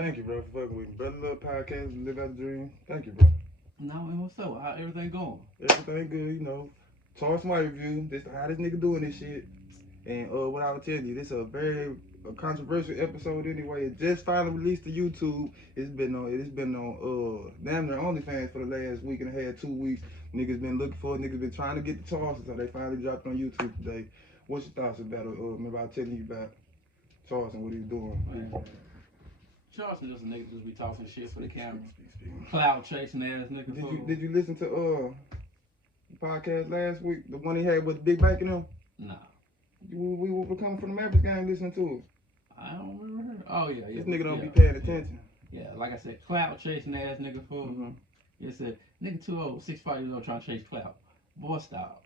Thank you, bro, for fucking with me. Brother Love Podcast, Live Out the Dream. Thank you, bro. No, man, what's up? How everything going? Everything good, you know. Charles my review. This how this nigga doing this shit. And what I would tell you, this is a very controversial episode anyway. It just finally released to YouTube. It's been on damn near OnlyFans for the last week and a half, 2 weeks. Niggas been looking for it. Niggas been trying to get the Charleston, so they finally dropped it on YouTube today. What's your thoughts about it? Remember I was telling you about Charleston, what he was doing. Man, Charleston just a nigga just be talking shit for the camera. Cloud chasing ass nigga. Did you listen to the podcast last week? The one he had with Big Bank and them? Nah. We were coming from the Mavericks game listening to it. I don't remember. Oh yeah. This nigga don't be paying attention. Yeah, like I said, cloud chasing ass nigga fool. It said nigga too old, 6'5" years old trying to chase cloud. Boy style.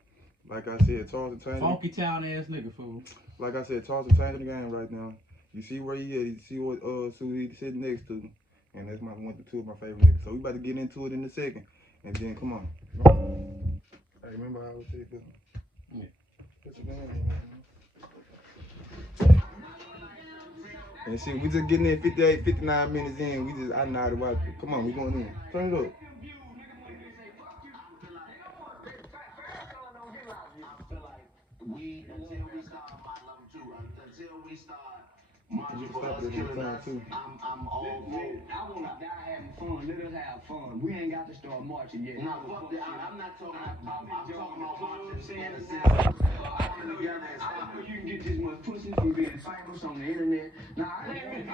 Like I said, Charleston changing. Funky town ass nigga fool. Like I said, Charleston changing the game right now. You see where he at. You see what Sue he's sitting next to. And that's one of two of my favorite niggas. So we about to get into it in a second. And then come on. Hey, remember how I was saying? Yeah. Put your man in, man. And see, we just getting in 58, 59 minutes in. I know how to watch it. Come on, we going in. Turn it up. You can stop it anytime too. I'm all for it. I want to die having fun. Let us have fun. We ain't got to start marching yet. No, fuck that. I'm not talking about. I'm talking about marching. You can get this much pussy from being famous on the internet. Nah, I ain't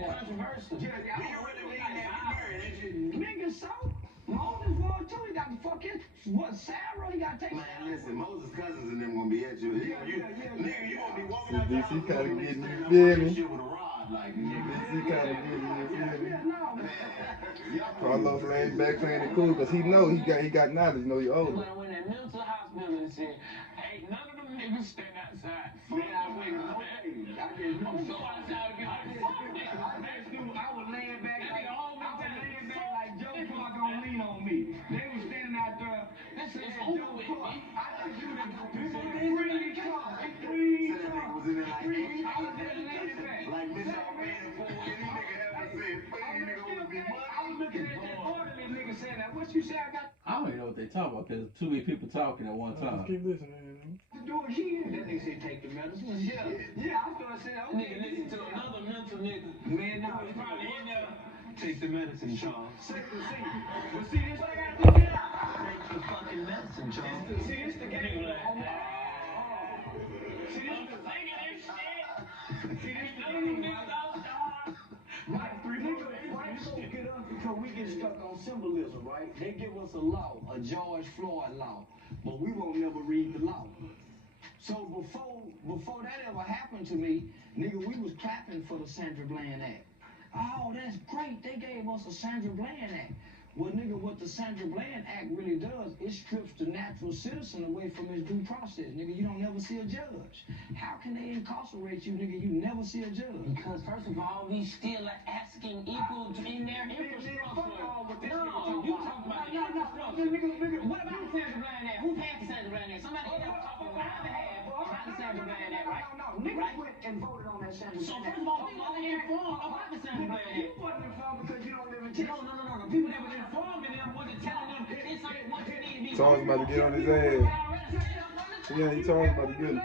controversial. Nigga, so Moses was too. He got to fuck it. What, Sarah? He got to take. Man, listen, Moses' cousins and them gonna be at you. Nigga, you gonna be walking out DC there. kind of getting, you feel me? Shit with a rod, like DC kind of getting, you feel me? Carlos laid back playing it cool because he got knowledge. You know he older. When I went in mental hospital and said, ain't none of them niggas stand outside. Man, I went I'm so outside to get I was laying back like Joe Clark gonna lean on me. They was standing out there. This is over with, man. I just do the free talk. like this all man for any nigga ever said, any nigga would be money. I was looking at that orderly nigga saying that. What you say I got I don't even know what they talk about because too many people talking at one time. Just keep listening. to do again? That nigga said take the medicine. Yeah, I started saying, okay. Nigga listen to another mental nigga. Man, no, it's probably in there. Take the medicine, Charles. See this what I gotta do now? Take the fucking medicine, Charles. See this the game. See this the singing and shit. See this none of them niggas outside. Like three niggas, white folks get us because we get stuck on symbolism, right? They give us a law, a George Floyd law, but we won't never read the law. So before that ever happened to me, nigga, we was clapping for the Sandra Bland Act. Oh, that's great. They gave us a Sandra Bland Act. Well, nigga, what the Sandra Bland Act really does, it strips the natural citizen away from his due process. Nigga, you don't never see a judge. How can they incarcerate you, nigga? You never see a judge. Because first of all, we still are asking equal in their infrastructure. No, you talking about the infrastructure. What about the Sandra Bland Act? Who passed the Sandra Bland Act? Somebody else talking on our behalf about the Sandra Bland Act, right? No, niggas went and voted on that Sandra Bland Act. So first of all, people are informed about the Sandra Bland Act. You wasn't informed because you don't live in Texas. No. People that were informed and them wasn't telling them this ain't what you need to be. Charles about to get on his ass. Yeah, Charles about to get him.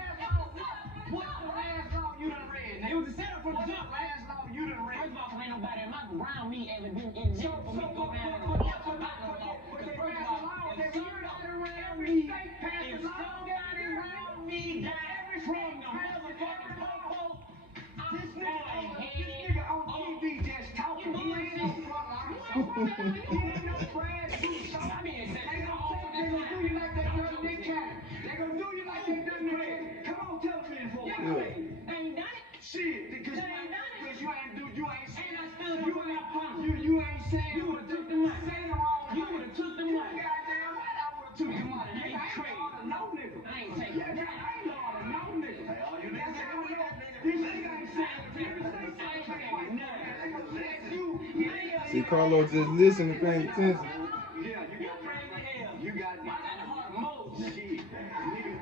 What the last law you done read? It was a setup from the jump, right? Last law you done read. First of all, ain't nobody around me ever been in jail for me to go down and talk about no law. Because first of all, if somebody around me died from the motherfucking popo, This nigga on TV just talking. He ain't no front line. He ain't no Brad Pitt. They gonna do you like they done Nick Cannon. They gonna do you like they done Nick Cannon. Come on, tell me for me. they ain't done it. Shit, because you ain't saying You would've took the money. Say the wrong You would've took the money. Goddamn right, I would've took the money. You Nigga, I crazy. ain't oughta know nigga. I ain't taking Yeah, it. I ain't oughta know nigga. Hey, all you niggas say with that nigga. These niggas ain't saying See, Carlos just listening, paying attention. yeah, you got shit. Nigga,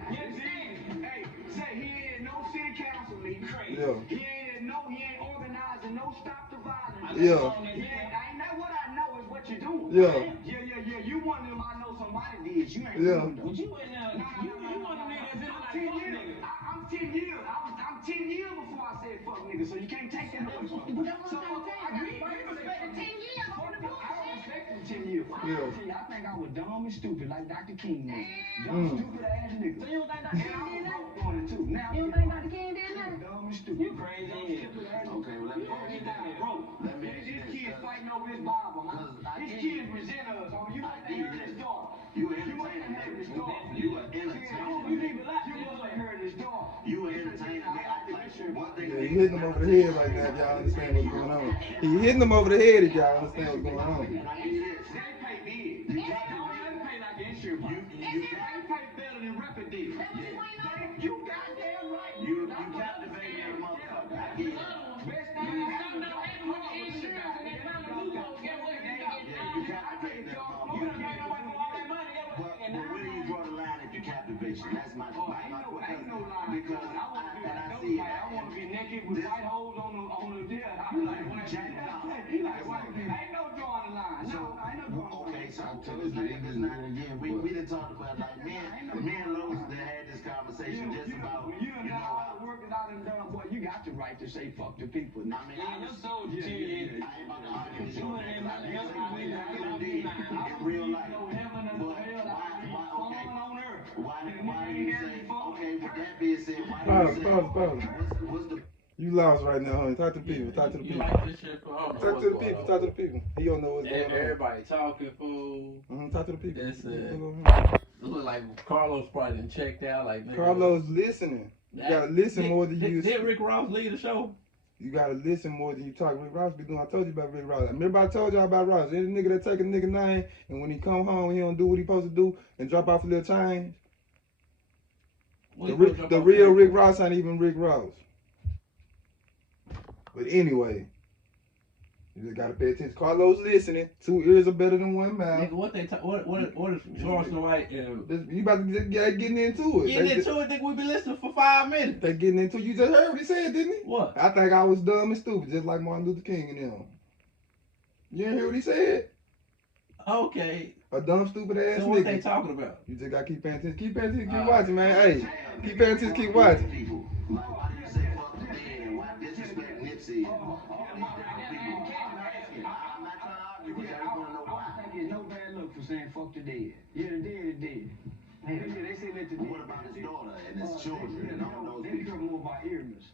hey, say he ain't no city council meeting. Yeah. He ain't organizing no stop the violence. Yeah. Ain't that what I know is what you're doing. Yeah. Yeah. You one of them I know somebody did. You ain't Yeah. doing though. But you in there, you one of them niggas in like fuck niggas. I'm 10 years. I'm 10 years before I said fuck nigga, so you can't take that away from me. But that's what I'm saying. We respect 10 years on the I don't bullshit. respect them 10 years. Yeah. I think I was dumb and stupid like Dr. King was. Dumb, stupid ass nigga. So you don't think Dr. King And I did was that? broke doing it too. Now You don't think Dr. King did that? dumb and stupid. You crazy as hell. Okay, well, let me ask you this. Bro, Let me ask you this this, kid cause- fighting over his Bible, huh? Cause I These get kids you. resent us, homie. You must I have get heard it. this story. You an You must entertainer, have heard this nigga. story. You an You entertainer. need to laugh. You must have heard this story. You an entertainer, nigga. Like, one thing Yeah, he hitting him over the head right now, if y'all understand what's going on. He hitting him over the head if y'all understand what's going on. And I get this. They pay big. Don't let them pay like insurance. They pay better than record deals. You goddamn right. You captivating that motherfucker. I get it. Best thing you ever done. But where do you draw the line if you captivation? That's my question. Because I see it. I want to be naked with white holes on the deal. I'm like, ain't no drawing the line. No, ain't no drawing the line. Okay, so it's not again. We done talked about like me and Lowe's that had this conversation just about When you done done all the work that I done done, boy, you got the right to say fuck the people. I mean, I You was sold you 10 years. I ain't about to argue with you on that 'cause I did something that I could've did in real life. No heaven and no hell. Why On earth. why do you say okay? With that being said, why Pause, do you say pause. what's the You lost right now, honey. Talk to the people. Talk to the You people. like this shit, fool? I don't know Talk what's to the going people. on. Talk to the people. He don't know what's going on. Everybody talking, fool. Talk to the people. That's it. What's going on? It look like Carlos probably done checked out. Like, nigga, Carlos listening. You gotta listen more than you. Did Rick Ross lead the show? You gotta listen more than you talk. Rick Ross be doing. I told you about Rick Ross. Remember I told y'all about Ross. Any nigga that take a nigga name and when he come home he don't do what he supposed to do and drop off a little change. The real Rick Ross ain't even Rick Ross. But anyway, you just gotta pay attention. Carlos listening. 2 ears are better than one mouth. Nigga, what is Charleston White? You about to just getting into it. Getting into it, nigga, we been listening for 5 minutes. They getting into it. You just heard what he said, didn't he? What? I think I was dumb and stupid, just like Martin Luther King and them. You didn't hear what he said? Okay. A dumb, stupid ass So what they nigga. talking about? You just gotta keep paying attention. Keep paying attention. Keep watching, man. Hey, keep paying attention. Keep watching. people? Like, why do you say fuck the dead and why disrespect Nipsey and all these different people? I'm asking. I'm not trying to argue with you. I just want to know why. I think it's no bad look for saying fuck the dead. Yeah, the dead is dead. Hey, they say let the dead. What about his daughter and his children and all those They people? care more about earnest.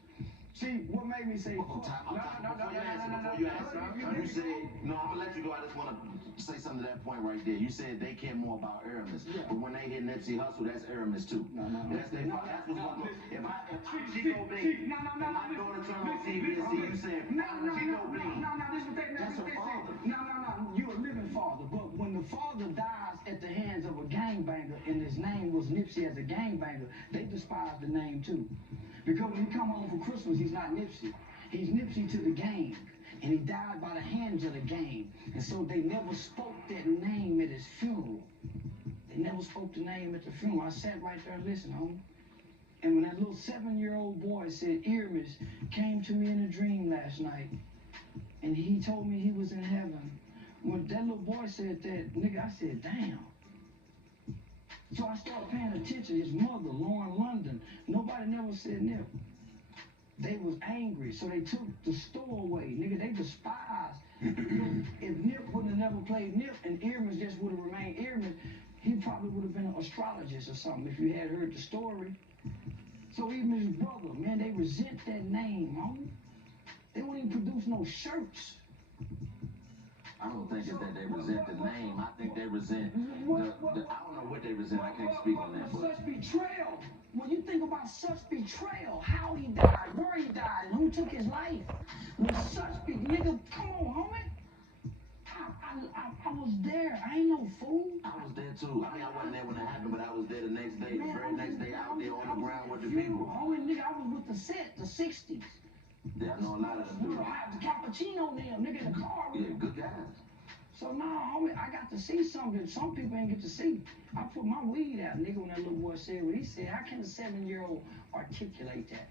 See, what made me say fuck? Before you answer, you said, no, I'm gonna let you go. I just want to say something to that point right there. You said they care more about Aramis, but when they hit Nipsey Hussle, that's Aramis too. That's their fault. That's what's going on. If I'm Chico Bean, and my daughter turn on TV and see you saying, Chico Bean, that's her father. No. You're a living father, but when the father dies at the hands of a gangbanger and his name was Nipsey as a gangbanger, they despise the name too. Because when he come home for Christmas, he's not Nipsey. He's Nipsey to the gang. And he died by the hands of the gang. And so they never spoke that name at his funeral. They never spoke the name at the funeral. I sat right there and listened, homie. And when that little 7-year-old boy said, Aramis came to me in a dream last night, and he told me he was in heaven. When that little boy said that, nigga, I said, damn. So I started paying attention. His mother, Lauren London, nobody never said Nip. They was angry, so they took the store away. Nigga, they despised. If Nip wouldn't have never played Nip and Aramis just would have remained Aramis, he probably would have been an astrologist or something if you had heard the story. So even his brother, man, they resent that name, homie. They won't even produce no shirts. I don't think it's that they resent the name. I think they resent I don't know what they resent. I can't speak on that. But Such betrayal. When you think about such betrayal, how he died, where he died, and who took his life, with such nigga, come on, homie. I was there. I ain't no fool. I was there too. I mean, I wasn't there when it happened, but I was there the next day, the very next day out there on the ground with the people. Homie, nigga, I was with the set, the 60s. Yeah, I know a lot of them We dudes. don't have the cappuccino them, nigga, in the car. Yeah, good guys. So now, homie, I got to see something some people ain't get to see. I put my weed out, nigga, when that little boy said what he said. How can a 7-year-old articulate that?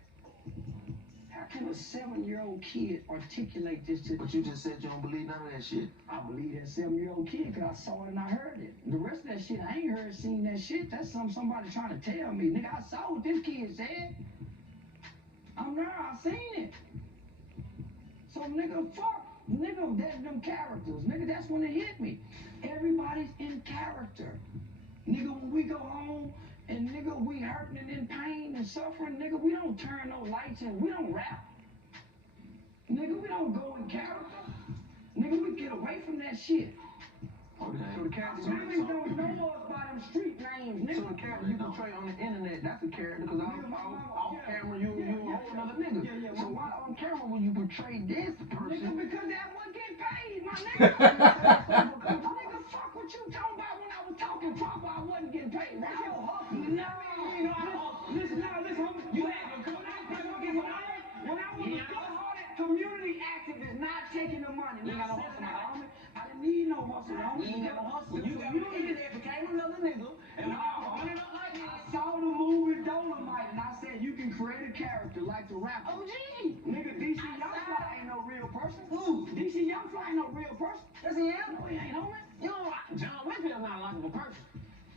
How How can a 7-year-old kid articulate this to? But you just said you don't believe none of that shit. I believe that 7-year-old kid because I saw it and I heard it. The rest of that shit, I ain't heard, seen that shit. That's somebody trying to tell me. Nigga, I saw what this kid said. I'm there, I seen it. So nigga, fuck. Nigga, that's them characters. Nigga, that's when it hit me. Everybody's in character. Nigga, when we go home and nigga, we hurting and in pain and suffering, nigga, we don't turn no lights and we don't rap. Nigga, we don't go in character. Nigga, we get away from that shit. Okay. So the character really don't know us by them street names, nigga. So the character you portray on the internet, that's a character, because off camera you a whole nother nigga. So why on camera when you portray this person? Nigga, because that one get paid, my nigga. Nigga, fuck what you talking about when I was talking proper, I wasn't getting paid. Right? No, listen, homie. You had when I was a good-hearted community activist, not taking the money. You got no hustle, homie. I didn't need no hustle, homie. You ain't got no hustle. You got the internet became another nigga, and when I was running up like I saw the movie Dolomite, and I said you can create a character like the rapper. OG. Nigga, DC Youngfly ain't no real person. Who? DC Youngfly ain't no real person. Yes, he is. No, he ain't, homie. You know what? John Winfield's not a likable person.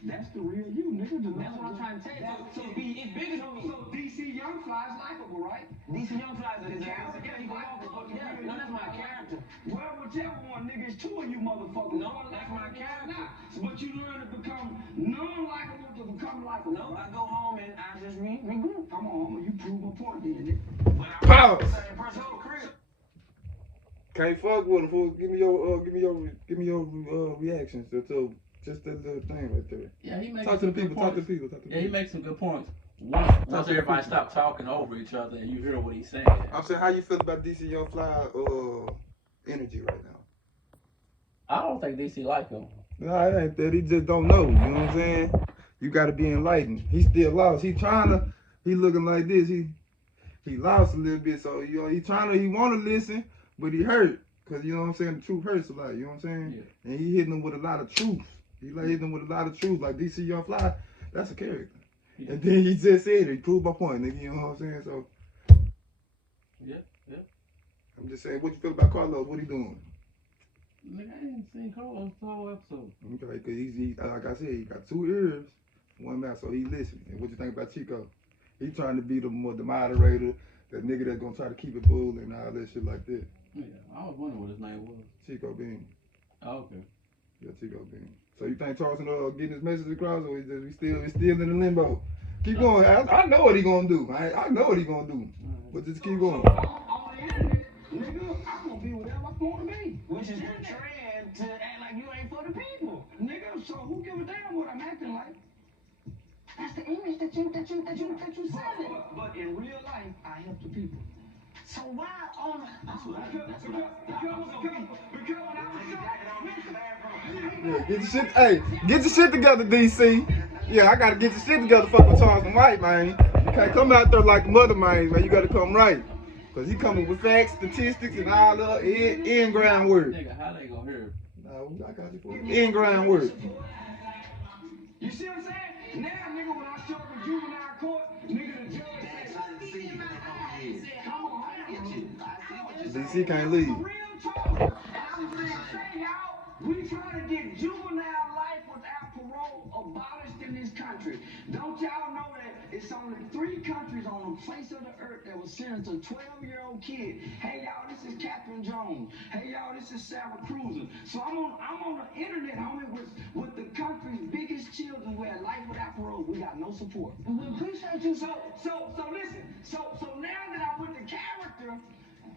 That's the real you, nigga. That's what I'm trying to tell you. So it's bigger than me. So DC Youngfly is likable, right? DC Young Flies is The a character he is go likable. Yeah, no, that's my character. Well, whichever one, nigga, it's two of you motherfuckers. No, that's my character. But you learn to become non-likable to become likable. No, I go home and I just regroup. Come on, homie, you prove my point then, nigga. Pause. Same person in the crib. Can't fuck with him, fool. Give me your reactions to just that little thing right there. Yeah, he makes Talk to some the good people. Talk to points. the people. Talk to the Yeah, he people. makes some good points. Once to the everybody people. stop talking over each other and you hear what he's saying. I'm saying, how you feel about DC Young Fly energy right now? I don't think DC like him. No, it ain't that. He just don't know. You know what I'm saying? You got to be enlightened. He still lost. He looking like this. He lost a little bit. So he want to listen, but he hurt. Cause you know what I'm saying, the truth hurts a lot. You know what I'm saying? Yeah. And he hitting them with a lot of truth. He like hitting them with a lot of truth. Like DC Young Fly, that's a character. Yeah. And then he just said it. He proved my point, nigga. You know what I'm saying? So Yeah. I'm just saying, what you feel about Carlos? What he doing? Nigga, I ain't seen Carlos the whole episode. Okay, cause he like I said, he got 2 ears, 1 mouth, so he listening. And what you think about Chico? He trying to be the moderator, the nigga that's gonna try to keep it cool and all that shit like that. Yeah, I was wondering what his name was. Chico Bean. Oh, okay. Yeah, Chico Bean. So you think Charleston getting his message across, or we still in the limbo? Keep going. I know what he gonna do. I know what he gonna do. But just keep going. On the internet, nigga, I'm gonna be whatever I want to be. Which is portraying to act like you ain't for the people. Nigga, so who give a damn what I'm acting like? That's the image that you selling. But in real life, I help the people. So why on? Because when Yeah, get your shit. Hey, get your shit together, DC. Yeah, I gotta get your shit together. Fuck with Charleston White, man. You can't come out there like mother man. You gotta come right. Cause he coming with facts, statistics, and all the in ground work. Nigga, how they gonna hear? No, I got you for in ground work. You see what I'm saying? Now, nigga, when I show up in juvenile court, nigga, the judge says, come on, DC can't leave. real talk. And I'm saying, y'all, we trying to get juvenile life without parole abolished in this country. Don't y'all know that it's only 3 countries on the face of the earth that will sentence a 12-year-old kid? Hey, y'all, this is Catherine Jones. Hey, y'all, this is Sarah Cruiser. So I'm on the internet, homie, with the country's biggest children who had life without parole. We got no support. We appreciate you. So listen. So now that I'm with the character,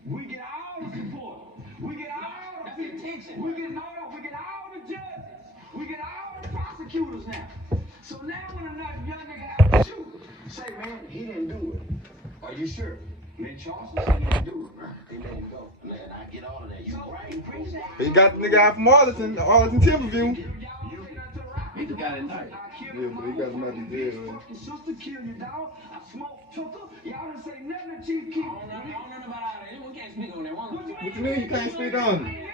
we get all the support. We get all the attention. We get all the judges. We get all the prosecutors now. So now when another young nigga have to shoot, say, man, he didn't do it. Are you sure? Man, Charleston said he didn't do it. They let him go. Man, I get all of that. You right. Appreciate He got the nigga out from Arlington Timberview. He just got it night. Yeah, but he got him out in jail, man. Fucking sister kill your dog. I smoked, took her. Y'all didn't say nothing to Chief Keef. I don't know nothing about all that. We can't speak on that one. What you mean you can't speak on it?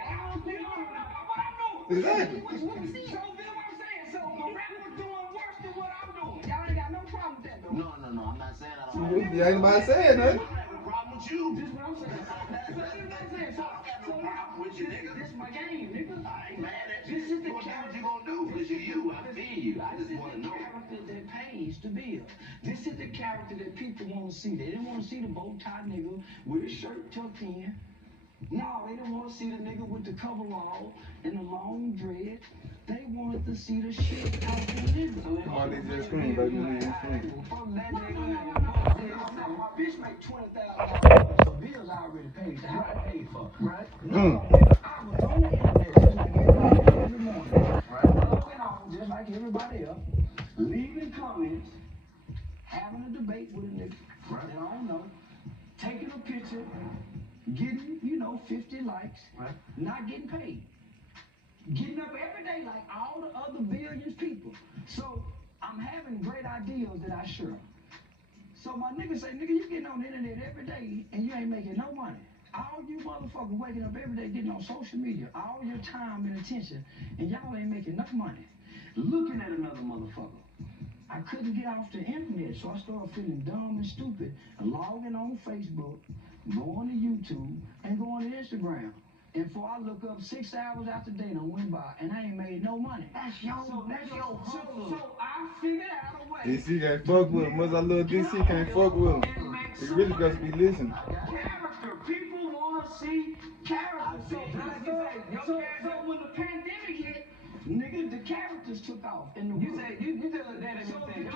Exactly. So, feel what I'm saying? So, the rapper doing worse than what I'm doing. Y'all ain't got no problem with that, though. No, I'm not saying I don't. You ain't nobody saying nothing. I have a problem with want you. This is what I'm saying. So this is what I'm saying. So no problem with you, nigga. This is my game, nigga. I ain't mad at you. This is the What character you gonna do? Because you. I feel you. I just want to know. This is the character that pays to build. This is the character that people want to see. They didn't want to see the bow tie nigga with his shirt tucked in. No, they didn't want to see the nigga with the coverall and the long dread. They wanted to see the shit out the nigga. Oh, they just scream, baby. My bitch make $20,000. So bills I already paid. The house I paid for, right? I was on the internet just like everybody else every morning, right? Logging on just like everybody else, leaving comments, having a debate with a nigga that I don't know, taking a picture, getting, 50 likes, not getting paid. Getting up every day like all the other billions people. So I'm having great ideas that I share. So my nigga say, nigga, you getting on the internet every day and you ain't making no money. All you motherfuckers waking up every day getting on social media, all your time and attention, and y'all ain't making no money. Looking at another motherfucker. I couldn't get off the internet, so I started feeling dumb and stupid, and logging on Facebook, going to YouTube, and going to Instagram. And before I look up 6 hours after date, I went by, and I ain't made no money. That's your hustle. So I figured out a way. DC can't fuck with him. Much I love DC, can't fuck with him. He really got to be listening. Character. People want to see character. So when the pandemic hit, nigga, the characters took off. And you say, you tell us that so the character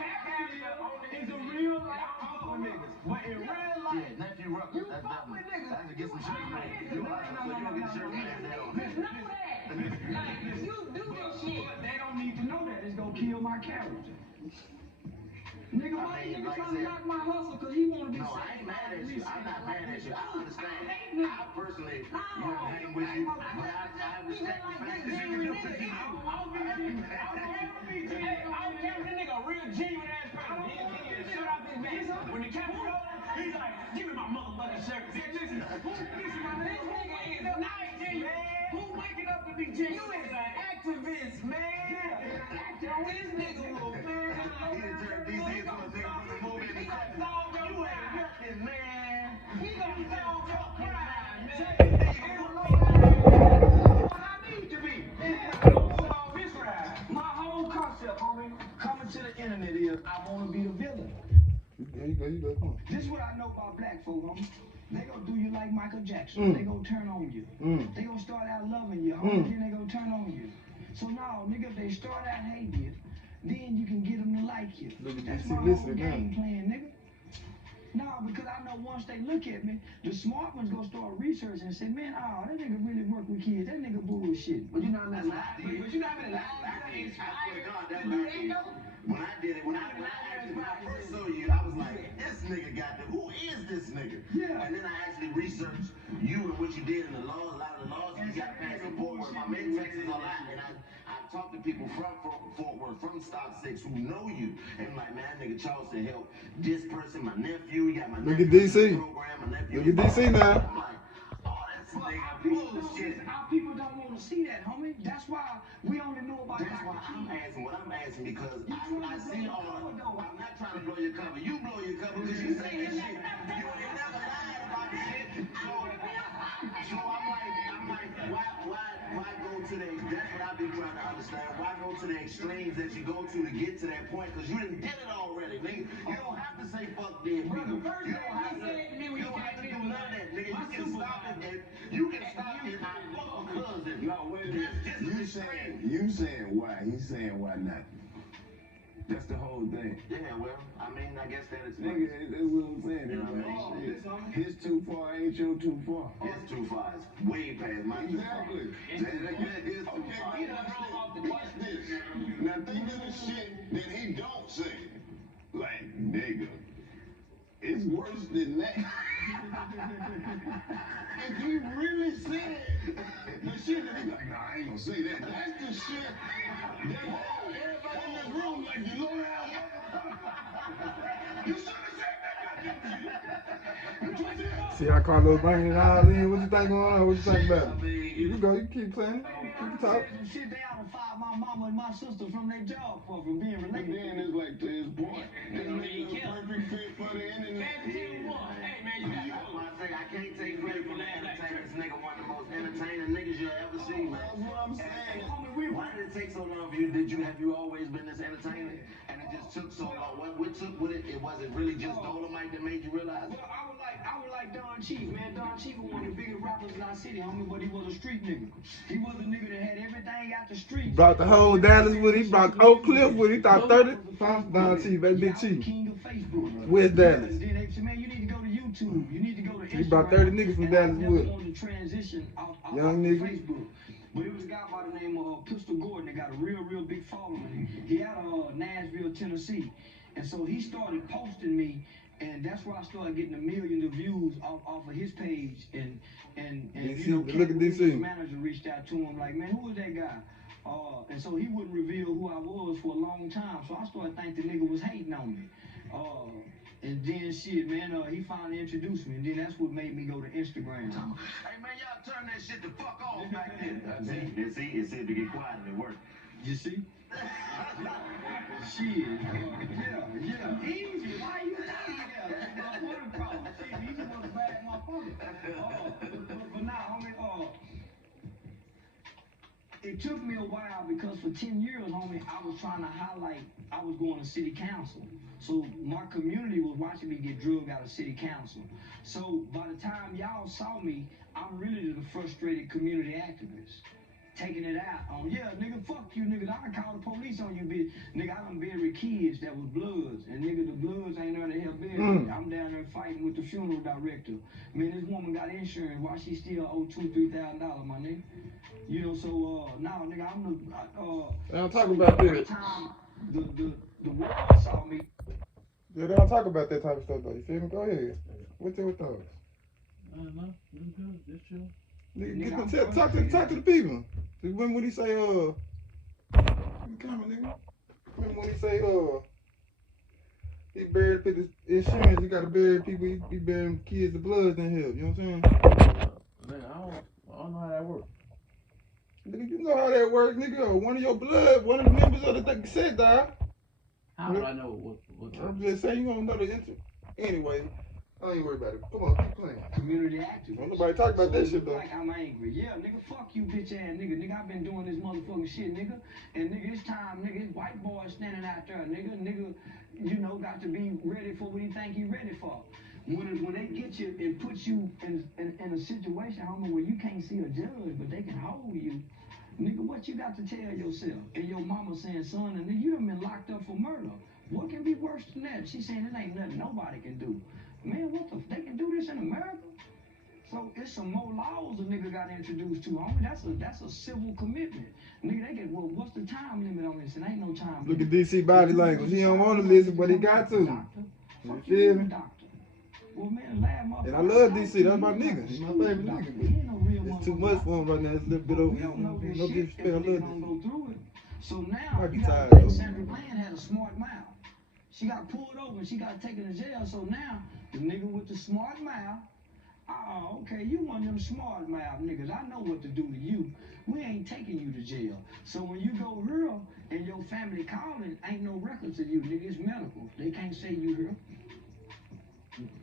is a real life niggas. But in real life, nephew Rucker, you fuck with niggas. I have to get some shirts made. You hustle, so you don't get shirts made. Know that. Like, you do this shit. But they don't need to know that. It's gonna kill my character. Nigga, why you nigga trying to knock my hustle? Cause he wanna be No, I ain't mad at you. I'm not mad at you. I understand. I personally hang with you, but I respect the fact that you do it. I'll give the nigga a real genuine ass person. Shut up, this man. When the camera rolls, he's like, give me my motherfucking shirt. Listen, this nigga is nice, man. Who waking up to be genuine? You is an activist, man. This nigga will man. He done turned DC into a nigga from the movie in the 70s. You ain't working, man. He gonna solve your crime, man. I need to be. Solve his crime. My whole concept, homie, coming to the internet is I wanna be the villain. There you go, come on. This is what I know about black folk, homie. They gonna do you like Michael Jackson. They gonna turn on you. They gonna start out loving you, homie, then they gonna turn on you. So now, nigga, if they start out hating you, then you can get them to like you. That's my whole game plan, nigga. No, because I know once they look at me, the smart ones gonna start researching and say, man, that nigga really work with kids. That nigga bullshit. But you know what I'm saying? But you not been When I did it, when I first saw you, I was like, this nigga got the, who is this nigga? Yeah. And then I actually researched you and what you did in the laws, a lot of the laws you got passed in Fort Worth. I'm in Texas a lot, and I talked to people from Fort Worth, from Stock 6 who know you. And like, man, that nigga Charleston helped this person, my nephew, he got my Look at nephew DC. program, my nephew. Look at DC now. I'm like, oh, that's nigga bullshit. Our people don't want to see that, homie. That's why we only know about That's why I'm asking what I'm asking, because I see all I'm not trying to blow your cover. You blow your cover because you say this shit. You ain't never lied about this shit. So I'm like, why go to the, that's what I've been trying to understand. Why go to the extremes that you go to get to that point? Because you didn't get it already, nigga. You don't have to say fuck dead people. You don't have to do none of that, nigga. You can stop it. You can stop it. I fuck a cousin. No, wait a minute. You saying why? He's saying why not. That's the whole thing. Yeah, well, I mean, I guess that it's Nigga, that's what I'm saying. You know what I mean? His too far ain't your too far. It's too far. It's way past my too far. Exactly. It's too far. Watch this. Now think of the shit that he don't say. Like, nigga. It's worse than that. If he really said the shit that he like, nah, I ain't gonna say that. That's the shit that everybody in this room like, you know that? You should have said that goddamn shit. See how Carlos bringing it all in? What you think going on? What you think about it? You go, you keep playing. You can talk. Some shit they ought to fire my mama and my sister from their job for being But related. then it's like to his point. This nigga the perfect fit for the internet. Hey man, you got That's why I say I can't take credit for that. This nigga one of the most entertaining niggas you'll ever see, man. That's what I'm saying. Why did it take so long for you? Have you always been this entertaining? And it just took so long. What took with it? It wasn't really just Dolomite that made you realize it. Well, I would like Don Chief, man. Don Chief was one of the biggest rappers in our city, homie, but he was a street nigga. He was a nigga that had everything out the street. Brought the whole Dallas with him. He brought Oak Cliff with him. He thought 30 pounds Don Chief, that big Chief. King of Facebook. Where's Dallas? Then they said, man, you need to go to YouTube. You need to go to Instagram. He brought 30 niggas from And Dallas I never with him. wanted to transition off Young nigga. Facebook. But it was a guy by the name of Pistol Gordon that got a real big following. He out of Nashville, Tennessee. And so he started posting me, and that's where I started getting the millions of views off of his page. And DC, you know, look at DC. His manager reached out to him like, man, who is that guy? And so he wouldn't reveal who I was for a long time. So I started thinking the nigga was hating on me. And then shit, man, he finally introduced me, and then that's what made me go to Instagram. Hey man, y'all turn that shit the fuck off back then. See, it said to get quiet and it worked. You see? Shit. Yeah. Easy. Why you not? What a problem. Shit, easy was a bad motherfucker. But now, homie, it took me a while because for 10 years, homie, I was trying to highlight, I was going to city council. So my community was watching me get drugged out of city council. So by the time y'all saw me, I'm really the frustrated community activist. Taking it out on, yeah, nigga, fuck you, nigga, I call the police on you, bitch. Nigga, I done buried kids that was Bloods, and nigga, the Bloods ain't there to help bury. I'm down there fighting with the funeral director. Man, this woman got insurance, why she still owe $2,000-$3,000, my nigga? You know, so, now, nigga, I'm the, They don't talk about by the that. time the world saw me. Yeah, they don't talk about that type of stuff though. You feel me? Go ahead. What's your thoughts? No, it's good. It's chill. Nigga, talk to the people. Remember when he say, come on, nigga. Remember when he say, he buried his insurance, he gotta bury people, he burying kids of blood in hell, you know what I'm saying? Man, I don't know how that works. Nigga, you know how that works, nigga. One of your blood, one of the members of the thing said that. How would I know what I'm just saying, you don't know the answer. Anyway, I ain't worried about it. Come on, keep playing. Community activist. Don't nobody talk about that shit though. Like I'm angry. Yeah, nigga, fuck you, bitch ass nigga. Nigga, I've been doing this motherfucking shit, nigga. And nigga, it's time, nigga. It's white boy standing out there, nigga. Nigga, you know, got to be ready for what he think he ready for. When they get you and put you in a situation, homie, where you can't see a judge, but they can hold you. Nigga, what you got to tell yourself? And your mama saying, son, and nigga, you done been locked up for murder. What can be worse than that? She saying it ain't nothing nobody can do. Man, what the, they can do this in America? So it's some more laws a nigga got introduced to, homie. That's a civil commitment. Nigga, they get, well, what's the time limit on this? It ain't no time limit. Look at DC body language. He don't want to listen, but he got to. You feel me? Well, man, laugh, And I love DC. That's my nigga. He's my favorite He nigga. ain't no real It's too much for him right now. It's a little bit over. We don't know this No shit disrespect. if I a nigga love don't this. go through it. So now, Might be you got tired, though. Sandra Bland had a smart mouth. She got pulled over and she got taken to jail. So now, the nigga with the smart mouth, oh, okay, you one of them smart mouth niggas. I know what to do to you. We ain't taking you to jail. So when you go here and your family calling, ain't no records of you, nigga. It's medical. They can't say you here.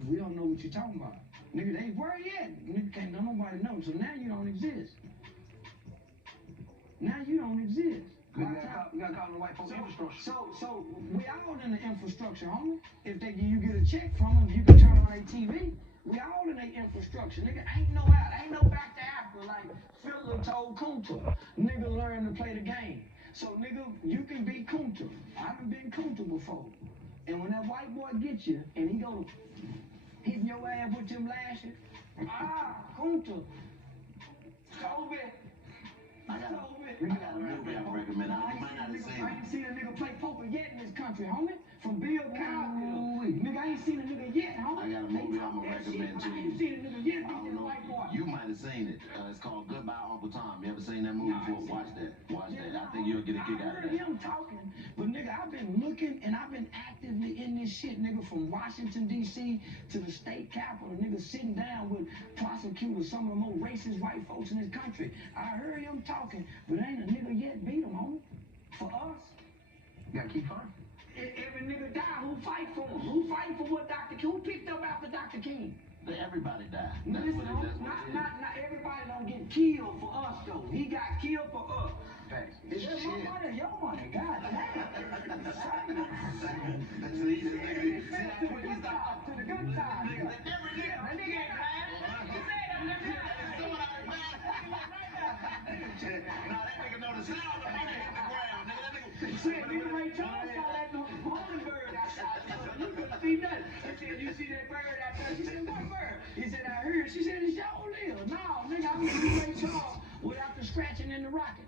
We don't know what you're talking about. Nigga, they where you at? Nigga, can't nobody know. So now you don't exist. Now you don't exist. You gotta call the white folks infrastructure. So we all in the infrastructure, homie. If you get a check from them, you can turn on their TV. We all in their infrastructure, nigga. Ain't no back to Africa like Philip told Kunta. Nigga learn to play the game. So nigga, you can be Kunta. I haven't been Kunta before. And when that white boy gets you and he go hitting your ass with them lashes, Kunta. Toby. I got a movie I recommend. You might not have seen I it. ain't seen a nigga play poker yet in this country, homie. From Bill Cosby. Nigga, I ain't seen a nigga yet, homie. I got a movie I'm gonna recommend to I you. ain't seen a nigga yet. I don't Beat that know. white boy. You might have seen it. It's called Goodbye Uncle Tom. You ever seen that movie before? Watch that. Watch that. I think you'll get a kick out of I heard that. him talking, but nigga, I've been looking and I've been actively in this shit, nigga, from Washington, D.C. to the state capitol, nigga, sitting down with prosecutors, some of the most racist white folks in this country. I heard him talking, but ain't a nigga yet beat him, homie. For us. You gotta keep fighting. Every nigga die, who fight for him? Who fight for what Dr. King? Who picked up after Dr. King? Everybody died. Listen, not everybody don't get killed for us, though. He got killed for us. Facts. Is that my money? Your money, God damn. To the good side. Every nigga. That nigga ain't lying. He said that nigga. Nah, that nigga know the sound of money hit the ground, nigga. That nigga. Shit, you Ray Charles saw that hummingbird outside. You couldn't see nothing. He said, you see that bird out there? She said, what bird? He said, I heard. She said, it's your little. No, nigga, I was Ray Charles without the scratching in the rocket.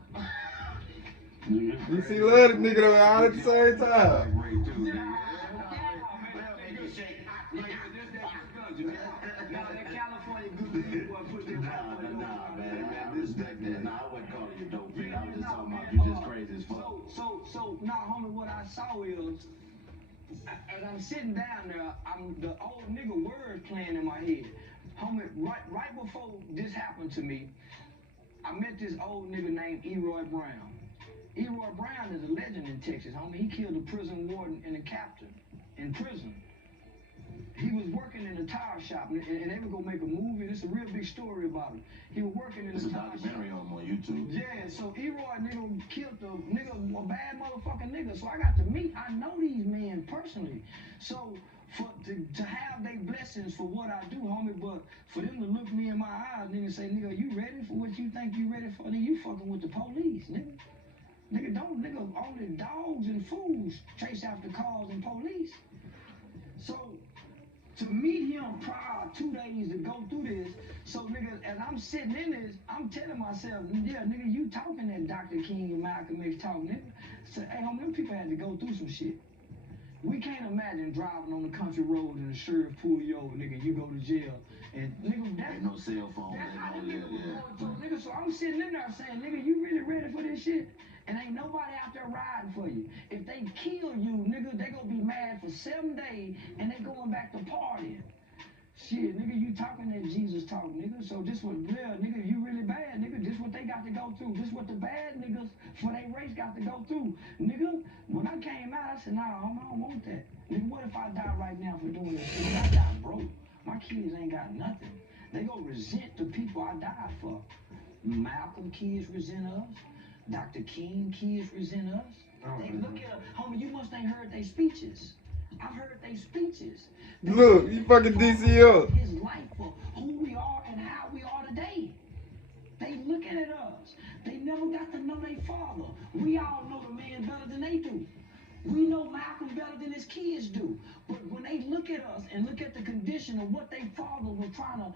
You see, love this nigga though, all at the same time. So now, homie, what I saw is, as I'm sitting down there, the old nigga words playing in my head. Homie, right before this happened to me, I met this old nigga named Eroy Brown. Eroy Brown is a legend in Texas, homie. He killed a prison warden and a captain in prison. He was working in a tire shop, and they were gonna make a movie. This is a real big story about him. He was working in a tire shop. It's a documentary on YouTube. Yeah, so Eroy nigga killed a bad motherfucking nigga. So I got to meet, I know these men personally. So to have their blessings for what I do, homie, but for them to look me in my eyes, nigga, say, nigga, you ready for what you think you ready for? Nigga, you fucking with the police, nigga. Nigga, only dogs and fools chase after cars and police. So to meet him prior 2 days to go through this, so nigga, as I'm sitting in this, I'm telling myself, yeah, nigga, you talking that Dr. King and Malcolm X talk, nigga. So, hey, homie, them people had to go through some shit. We can't imagine driving on the country road and the sheriff pull you over, nigga, you go to jail. And nigga, Ain't no cell phone. that's how the nigga was going. So, nigga, so I'm sitting in there saying, nigga, you really ready for this shit? And ain't nobody out there riding for you. If they kill you, nigga, they gonna be mad for 7 days and they going back to partying. Shit, nigga, you talking that Jesus talk, nigga. So this was real, nigga, you really bad, nigga. This what they got to go through. This what the bad niggas for their race got to go through. Nigga, when I came out, I said, nah, I don't want that. Nigga, what if I die right now for doing this shit? I die broke. My kids ain't got nothing. They gonna resent the people I died for. Malcolm kids resent us. Dr. King kids resent us. They look at us. Homie, you must ain't heard their speeches. I've heard their speeches. Look, you fucking DC up. His life for who we are and how we are today. They looking at us. They never got to know their father. We all know the man better than they do. We know Malcolm better than his kids do. But when they look at us and look at the condition of what their father was trying to,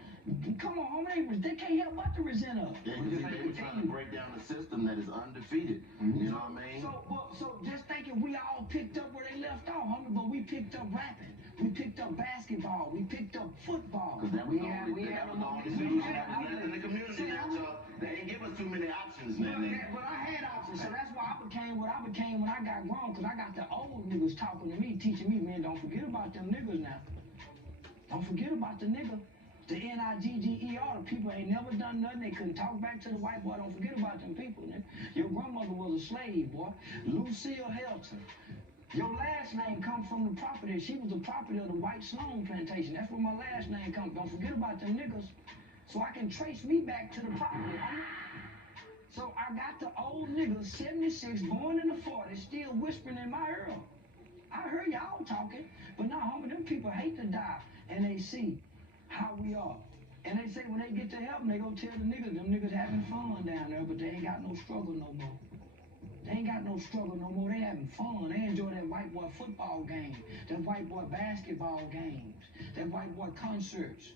come on, homie, they can't help but to resent us. Yeah, they were trying to break down a system that is undefeated. You know what I mean? So just thinking we all picked up where they left off, homie, but we picked up rapping. We picked up basketball. We picked up football. Because that was the only thing in the community now, so they didn't give us too many options, man. But I had options, so that's why I became what I became when I got grown, because I got the old niggas talking to me, teaching me, man, don't forget about them niggas now. Don't forget about the nigga. The N-I-G-G-E-R, the people ain't never done nothing. They couldn't talk back to the white boy. Don't forget about them people, nigga. Your grandmother was a slave, boy. Lucille Helton. Your last name comes from the property. She was the property of the White Sloan plantation. That's where my last name comes. Don't forget about them niggas. So I can trace me back to the property. So I got the old niggas, 76, born in the 40s, still whispering in my ear. I heard y'all talking, but now, homie, them people hate to die, and they see how we are. And they say when they get to heaven, they go tell the niggas, them niggas having fun down there, but they ain't got no struggle no more. They ain't got no struggle no more. They having fun. They enjoy that white boy football game, that white boy basketball games, that white boy concerts.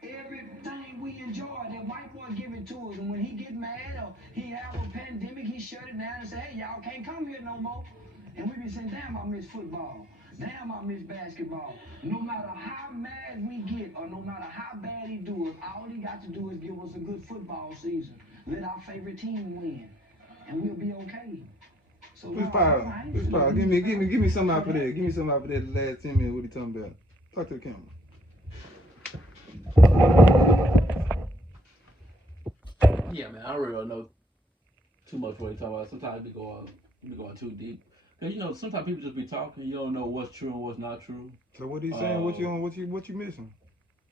Everything we enjoy, that white boy give it to us. And when he get mad or he have a pandemic, he shut it down and say, hey, y'all can't come here no more. And we be saying, damn, I miss football. Damn, I miss basketball. No matter how mad we get or no matter how bad he do us, all he got to do is give us a good football season. Let our favorite team win. And we'll be okay. So Push no, power. I ain't Push finna power. do Give me something out for that. Give me something out for that the last 10 minutes. What he talking about? Talk to the camera. Yeah, man, I really don't know too much what he talking about. Sometimes we going too deep. Cause you know, sometimes people just be talking. You don't know what's true and what's not true. So what he saying? What you missing?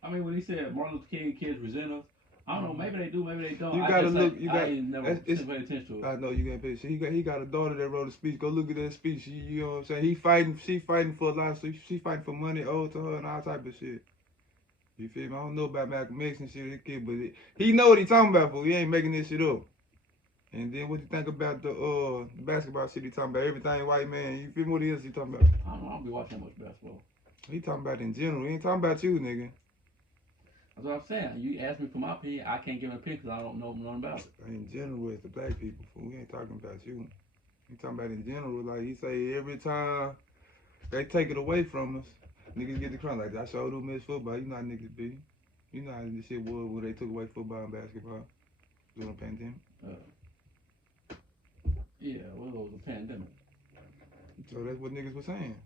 I mean, when he said Martin Luther King kids resent us, I don't know. Maybe they do. Maybe they don't. You I gotta just look. say, You I got. ain't never paid attention to it. I know you got pay. He got a daughter that wrote a speech. Go look at that speech. You know what I'm saying? He fighting. She fighting for a lot. She fighting for money owed to her and all type of shit. You feel me? I don't know about Malcolm X and shit, this kid, but he know what he talking about, fool. He ain't making this shit up. And then what you think about the basketball shit he talking about? Everything white man. You feel me? What else he talking about? I don't be watching that much basketball. He talking about in general. He ain't talking about you, nigga. That's what I'm saying. You ask me for my opinion, I can't give an opinion because I don't know nothing about it. In general, it's the black people, fool. We ain't talking about you. He talking about in general. Like he say every time they take it away from us, niggas get the crown. Like I showed them miss football. You know how niggas be. You know how this shit was when they took away football and basketball during the pandemic. Yeah, well, it was a pandemic. So that's what niggas was saying.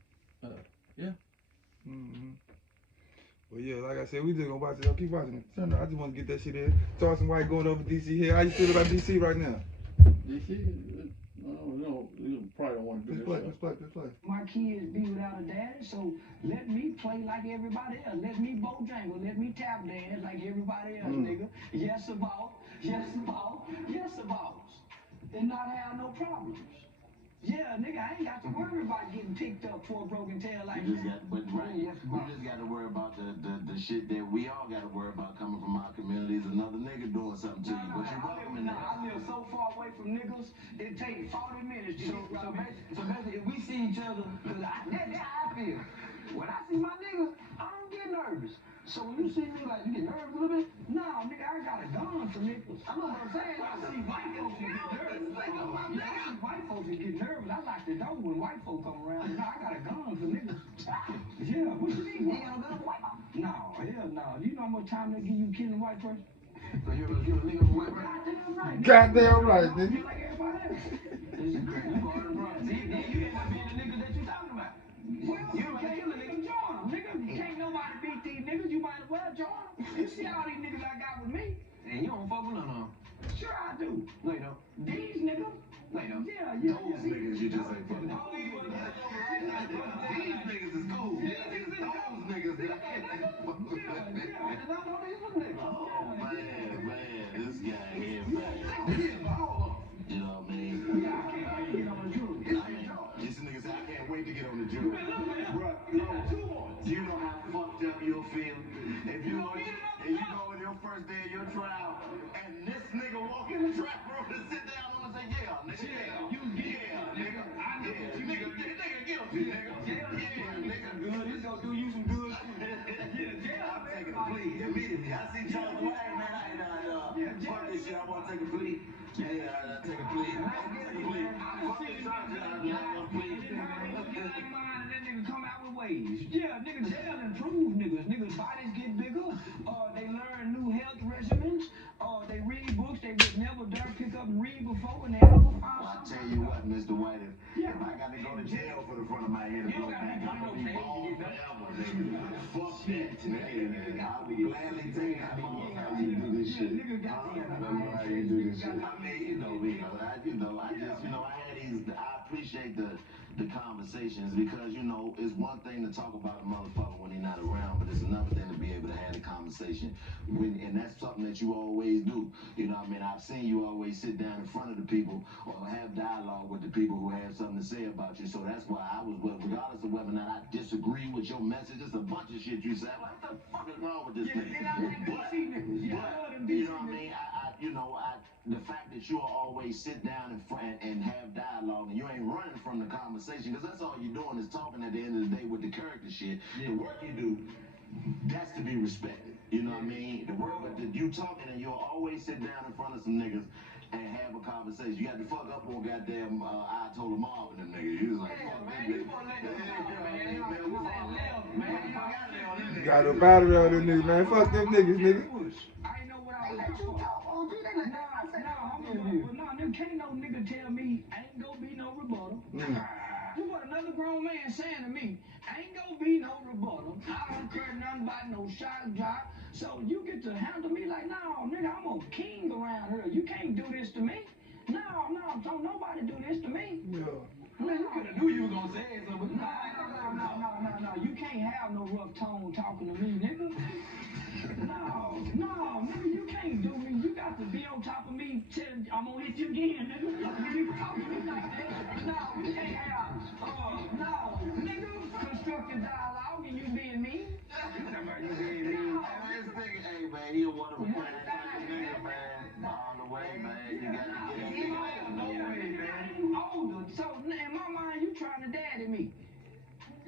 Yeah. Mm-hmm. Well, yeah, like I said, we just gonna watch it. Y'all keep watching it. Turn on. I just want to get that shit in. Charleston White going over DC here. How you feel about DC right now? DC? No, you probably don't want to do this. Let's play. my kids be without a daddy, so let me play like everybody else. Let me bojangle, let me tap dance like everybody else, nigga. Yes, about, and not have no problems. Yeah, nigga, I ain't got to worry about getting picked up for a broken tail like You just that. got, but right, Yes, we just got to worry about the shit that we all got to worry about coming from our communities. Another nigga doing something to you, but you welcome in that. I live so far away from niggas, it takes 40 minutes to so basically, if we see each other, cause that's how I feel. When I see my niggas, I don't get nervous. So when you see me, like, you get nervous a little bit? No, nigga, I got a gun for niggas. I know what I'm saying. I see white folks that get nervous. Yeah, I see white folks that get nervous. I lock the door when white folks come around. No, I got a gun for niggas. Yeah, what you mean? You ain't got no gun for white folks? No, hell no. You know how much time they give you killing a white person? So you're a nigga for white person? Goddamn right. Goddamn right, nigga. You like everybody else. This is crazy. You are the problem. See, then you end up being the niggas that you talking about. Well, you can't kill a nigga. Join them, nigga. Can't nobody beat these niggas. You might as well join them. You see all these niggas I got with me? And you don't fuck with none of them. Sure I do. No, you don't. These niggas? No, you don't. Yeah. Those niggas you just ain't fucking with. These niggas is cool. Those niggas that I can't fuck with. Oh, man, this guy here, man. You know what I mean? These niggas say, I can't wait to get on the jury. Bruh, you know how fucked up you'll feel if you go in your first day of your trial and this nigga walk in the trap room and sit down and say, yeah, nigga, Good, it's gonna do you some good. I'm taking a plea immediately. I see Charleston White, man, fuck this shit, I want to take a plea. Yeah, I take a plea. Fuck this charge, I take a plea. That nigga come out with ways. Yeah, nigga, jail improve niggas. Niggas' bodies get bigger. They learn new health regimens. They read books they would never dare pick up and read before, and they ever find Well, I tell you what, Mr. White, if I got to go to jail for the front of my head to blow back, I'm gonna be bald forever, nigga. Fuck that, nigga. I would gladly take it. I don't know how you do this shit. I don't know how you do this shit. I mean, you know me. I appreciate the conversations because, it's one thing to talk about a motherfucker when he's not around, but it's another thing to be able to have the conversation. And that's something that you always do. You know what I mean? I've seen you always sit down in front of the people or have dialogue with the people who have something to say about you. So that's why I was, regardless of whether or not I disagree with your message, it's a bunch of shit you say. What the fuck is wrong with this thing? But, you know what I mean? The fact that you'll always sit down in front and have dialogue and you ain't running from the conversation, because that's all you're doing is talking at the end of the day with the character shit. The work you do, that's to be respected. You know what I mean? The work, but you talking and you'll always sit down in front of some niggas and have a conversation. You got to fuck up on goddamn I told them all and them niggas. You was like, fuck them niggas. You got a battery on them niggas, man. Fuck them niggas, nigga. I ain't know what I was for. No, nigga, can't no nigga tell me I ain't gonna be no rebuttal. Mm. You what another grown man saying to me, ain't gonna be no rebuttal. I don't care nothing about no shot drop. So you get to handle me like, no, nigga, I'm a king around here. You can't do this to me. No, don't nobody do this to me. Yeah. Man, you could have knew you was gonna say something. No. You can't have no rough tone talking to me, nigga. No, nigga, you can't do me. You got to be on top of me. I'm gonna hit you again, nigga. You talk to me like that. No, you can't have. No, nigga, constructive dialogue and you being mean. You being mean. Hey, man, he a wonderful man. Nigga, man. All the way, man. You gotta get it. No way, man. You older. So, in my mind, you trying to daddy me.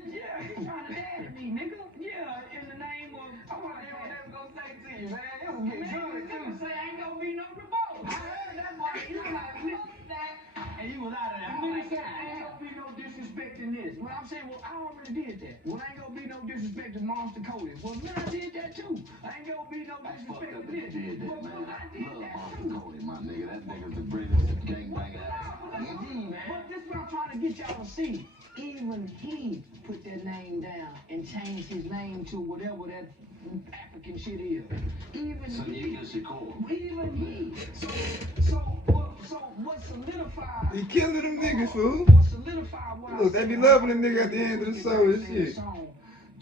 Yeah, you trying to daddy me, nigga. Yeah, in the name of... I want to hear what they was going to say to you, man. It was getting good, too. Say ain't going to be no rebuttal. I heard that part. You was like, fuck that. And you was out of there. Nigga said, ain't going to be no disrespect in this. Well, I'm saying, well, I already did that. Well, ain't going to be no disrespect to Monster Cody. Well, man, I did that, too. Ain't going to be no disrespect to this. Well, I did that, too. Cody, my nigga. That nigga's the greatest gangbanger. Indeed, man. But this is what I'm trying to get y'all to see. Even he put that name down and changed his name to whatever that African shit is. Even he. Even he. So what solidified? He killing them niggas, fool. What solidified what Look, they be loving the nigga at the end of the show and shit.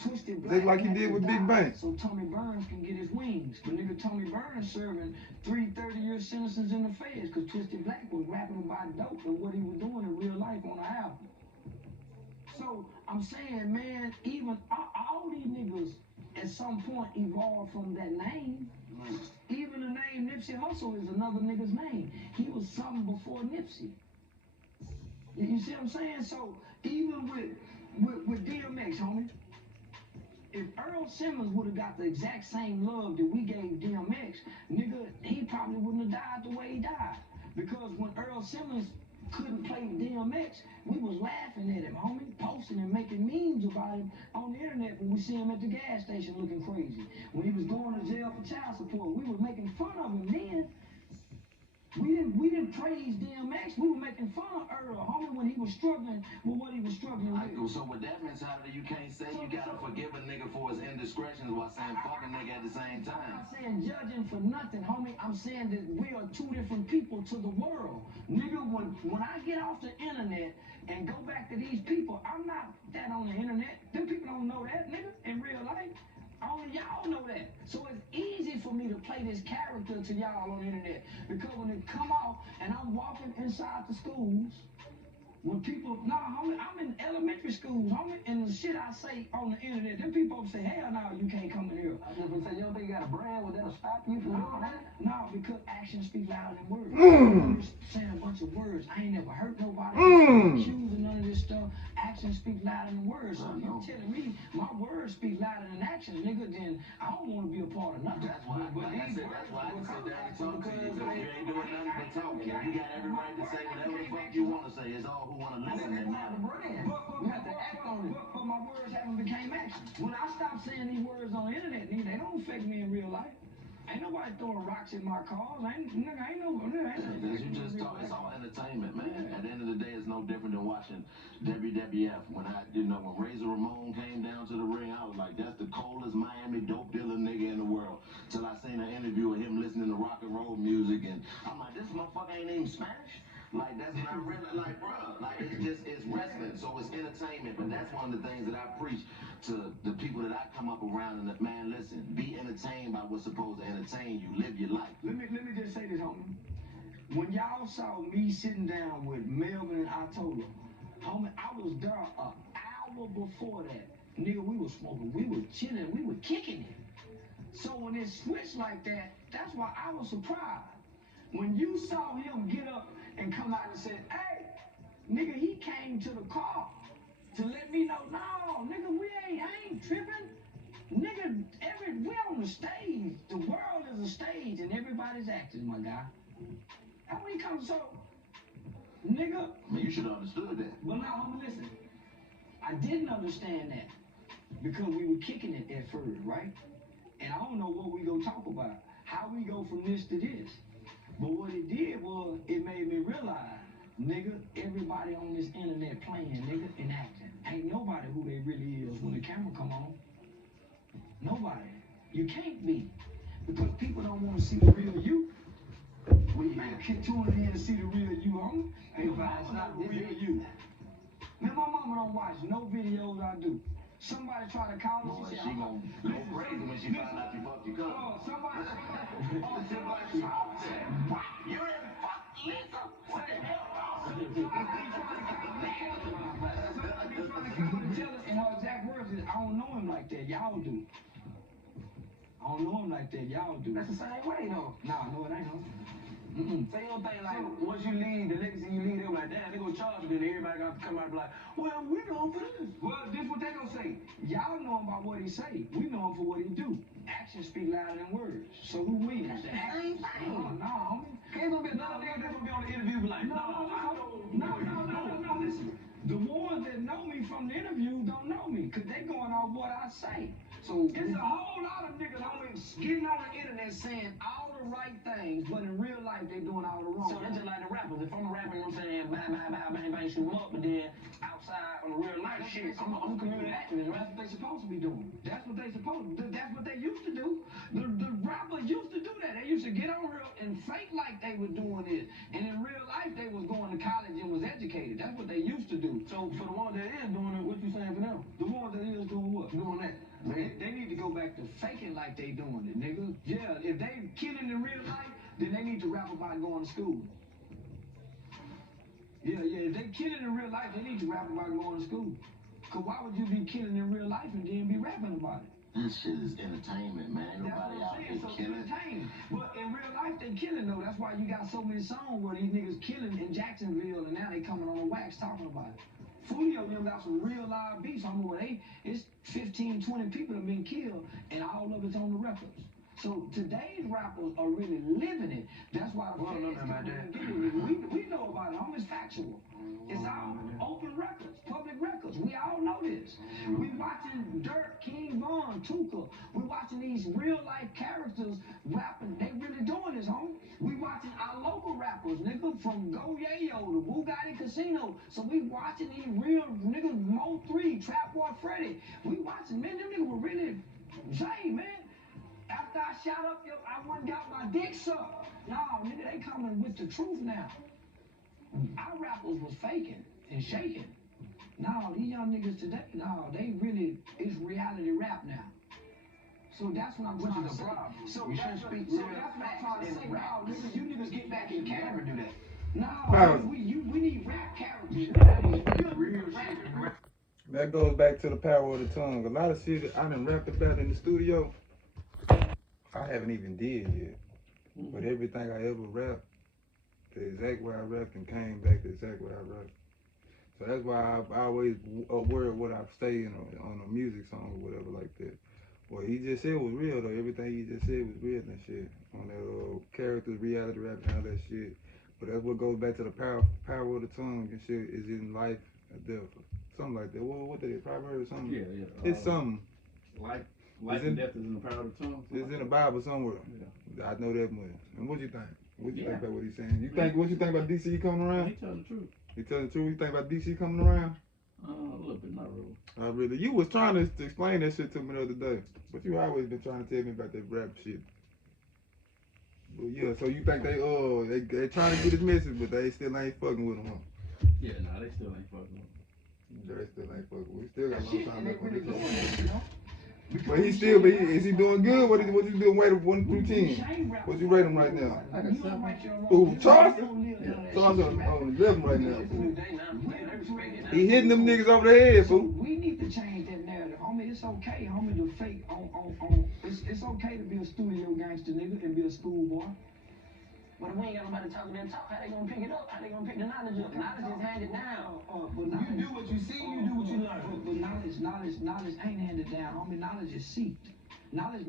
Twisted Just like he did with Big Bang. So Tommy Burns can get his wings. But nigga Tommy Burns serving 3 30-year sentences in the feds because Twisted Black was rapping about dope and what he was doing in real life on the album. So I'm saying, man, even all these niggas at some point evolved from that name. Even the name Nipsey Hussle is another nigga's name. He was something before Nipsey. You see what I'm saying? So even with DMX, homie, if Earl Simmons would have got the exact same love that we gave DMX, nigga, he probably wouldn't have died the way he died. Because when Earl Simmons couldn't play DMX, we was laughing at him, homie, posting and making memes about him on the internet when we see him at the gas station looking crazy. When he was going to jail for child support, we were making fun of him then. We didn't praise DMX. We were making fun of Earl, homie, when he was struggling with what he was struggling with. So with that mentality, you can't say you gotta forgive a nigga for his indiscretions while saying fuck a nigga at the same time. I'm not saying judging for nothing, homie. I'm saying that we are two different people to the world. Nigga, when I get off the internet and go back to these people, I'm not that on the internet. Them people don't know that, nigga, in real life. Only y'all know that. So it's easy for me to play this character to y'all on the internet. Because when it come out and I'm walking inside the schools, when people, homie, I'm in elementary schools, homie, and the shit I say on the internet, them people say, hell no, you can't come in here. I just would say, you don't think you got a brand? Well, that'll stop you from doing that? No, because actions speak louder than words. I'm just saying a bunch of words. I ain't never hurt nobody. Accusing none of this stuff. Actions speak louder than words. So if you're telling me my words speak louder than actions, nigga, then I don't want to be a part of nothing. That's why, I sit down and talk to you, because you ain't doing nothing but talking. You got every right to say whatever the fuck you want to say. It's all who want to listen that matter. We have to act on it. But my words haven't became action. When I stop saying these words on the internet, they don't affect me in real life. Ain't nobody throwing rocks in my cars. Ain't no. As you just talk, it's all entertainment, man. At the end of the day, it's no different than watching WWF. When when Razor Ramon came down to the ring, I was like, that's the coldest Miami dope dealer nigga in the world. Till I seen an interview of him listening to rock and roll music, and I'm like, this motherfucker ain't even Spanish. Like, that's not really, like, bruh, like, it's wrestling, so it's entertainment. But that's one of the things that I preach to the people that I come up around, and that, man, listen, be entertained by what's supposed to entertain you. Live your life. Let me just say this, homie. When y'all saw me sitting down with Melvin and Atola, homie, I was there an hour before that. Nigga, we was smoking, we was chilling, we were kicking it. So when it switched like that, that's why I was surprised. When you saw him get up and come out and said, hey, nigga, he came to the car to let me know, no, nigga, I ain't tripping. Nigga, we on the stage. The world is a stage and everybody's acting, my guy. How when he comes, so, nigga. Man, you should have understood that. Well, now, homie, listen. I didn't understand that because we were kicking it at first, right? And I don't know what we gonna talk about. How we go from this to this. But what it did was, it made me realize Nigga, everybody on this internet playing, nigga, and acting. Ain't nobody who they really is when the camera come on. Nobody. You can't be. Because people don't want to see the real you. When you keep tuning in to see the real you, homie, everybody's not the real you. Man, my mama don't watch no videos I do. Somebody try to call me, she said, She gonna go crazy when she find out you fucked your cousin. oh, somebody what? You didn't fuck Lisa? What the hell? Somebody be trying to call me jealous, and her exact words is, I don't know him like that, y'all do. I don't know him like that, y'all do. That's the same way, though. Nah, no, it ain't, no. So you don't think, like, once you leave, the legacy you leave, they're like, damn, they gonna charge you, then everybody got to come out and be like, well, we know him for this. Well, this what they gonna say. Y'all know him by what he say. We know him for what he do. Actions speak louder than words. So who wins? That's the same thing. No, homie. Ain't gonna be another nigga that's gonna be on the interview be like, No, listen. The ones that know me from the interview don't know me, because they going off what I say. So it's a whole lot of niggas always getting on the internet saying all the right things, but in real life they doing all the wrong So that's just like the rappers. If I'm a rapper, you know what I'm saying, bang, bang, shoot 'em up, but then outside on the real life shit, I'm a community activist, right? That's what they supposed to be doing. That's what they supposed to do. That's what they used to do. The rappers used to do that. They used to get on real and fake like they were doing it. And in real life, they was going to college and was educated. That's what they used to do. So for the ones that is doing it, what you saying for them? The ones that is doing what? Doing that. They need to go back to faking like they doing it, nigga. Yeah, if they killing in real life, then they need to rap about going to school. Yeah, if they killing in real life, they need to rap about going to school. Cause why would you be killing in real life and then be rapping about it? This shit is entertainment, man. Ain't That's nobody what out I'm here saying, so killing. entertaining. But in real life, they killing though. That's why you got so many songs where these niggas killing in Jacksonville, and now they coming on the wax talking about it. Fulio them got some real live beats on where it's 15, 20 people have been killed, and all of it's on the records. So today's rappers are really living it. That's why the feds about that. we know about it. It's factual. It's all open records, public records. We all know this. We watching Dirt, King Von, Tuka. We watching these real life characters rapping. They really doing this, homie. We watching our local rappers, nigga, from Go Yayo to Bugatti Casino. So we watching these real niggas, Mo 3, Trap Boy Freddy. We watching, man, them niggas were really say, man. After I shot up, I went and got my dick sucked. No, nigga, they coming with the truth now. Our rappers was faking and shaking. No, these young niggas today, no, they really, it's reality rap now. So that's what I'm trying to say. So You that's should what speak so real that's what I'm trying to facts say. in rap. No, nigga, you niggas get back in character. do that. No, we need rap characters. Real shit in rap. That goes back to the power of the tongue. A lot of shit I done rapped about in the studio, I haven't even did yet. But everything I ever rapped, the exact way I rapped and came back the exact way I rapped. So that's why I always aware of what I say on a music song or whatever like that. What he just said was real though. Everything he just said was real and shit. On that characters, reality rap and all that shit. But that's what goes back to the power of the tongue and shit is in life or death. Something like that. What did it? Proverbs or something? Yeah. It's something. Life It's and in- death is in the power of the tongue. It's in the Bible somewhere. Yeah. I know that much. And what you think? What you Yeah. think about what he's saying? What you think about DC coming He around? telling the truth. He telling the truth. You think about DC coming around? A little bit, not really. I really. You was trying to explain that shit to me the other day, but you always been trying to tell me about that rap shit. But yeah, so you think they trying to get his message, but they still ain't fucking with him, huh? Yeah, nah, they still ain't fucking with him. They still ain't fucking. We still got a long Shit, time and they left on really this. doing it, you know? But is he doing good? What you doing? Rate him 1 through 10. What you rate him right now? I got something. Who, Charleston? Charleston on 11 right now. He hitting them niggas over the head, So fool. we need to change that narrative, homie. It's okay, homie, to fake on. It's okay to be a studio gangster nigga and be a schoolboy. But if we ain't got nobody talking that talk, how they gonna pick it up? How they gonna pick the knowledge up? Knowledge is handed down. But knowledge, You do what you see, you do what you learn. But knowledge ain't handed down, homie. Knowledge is seeked. Knowledge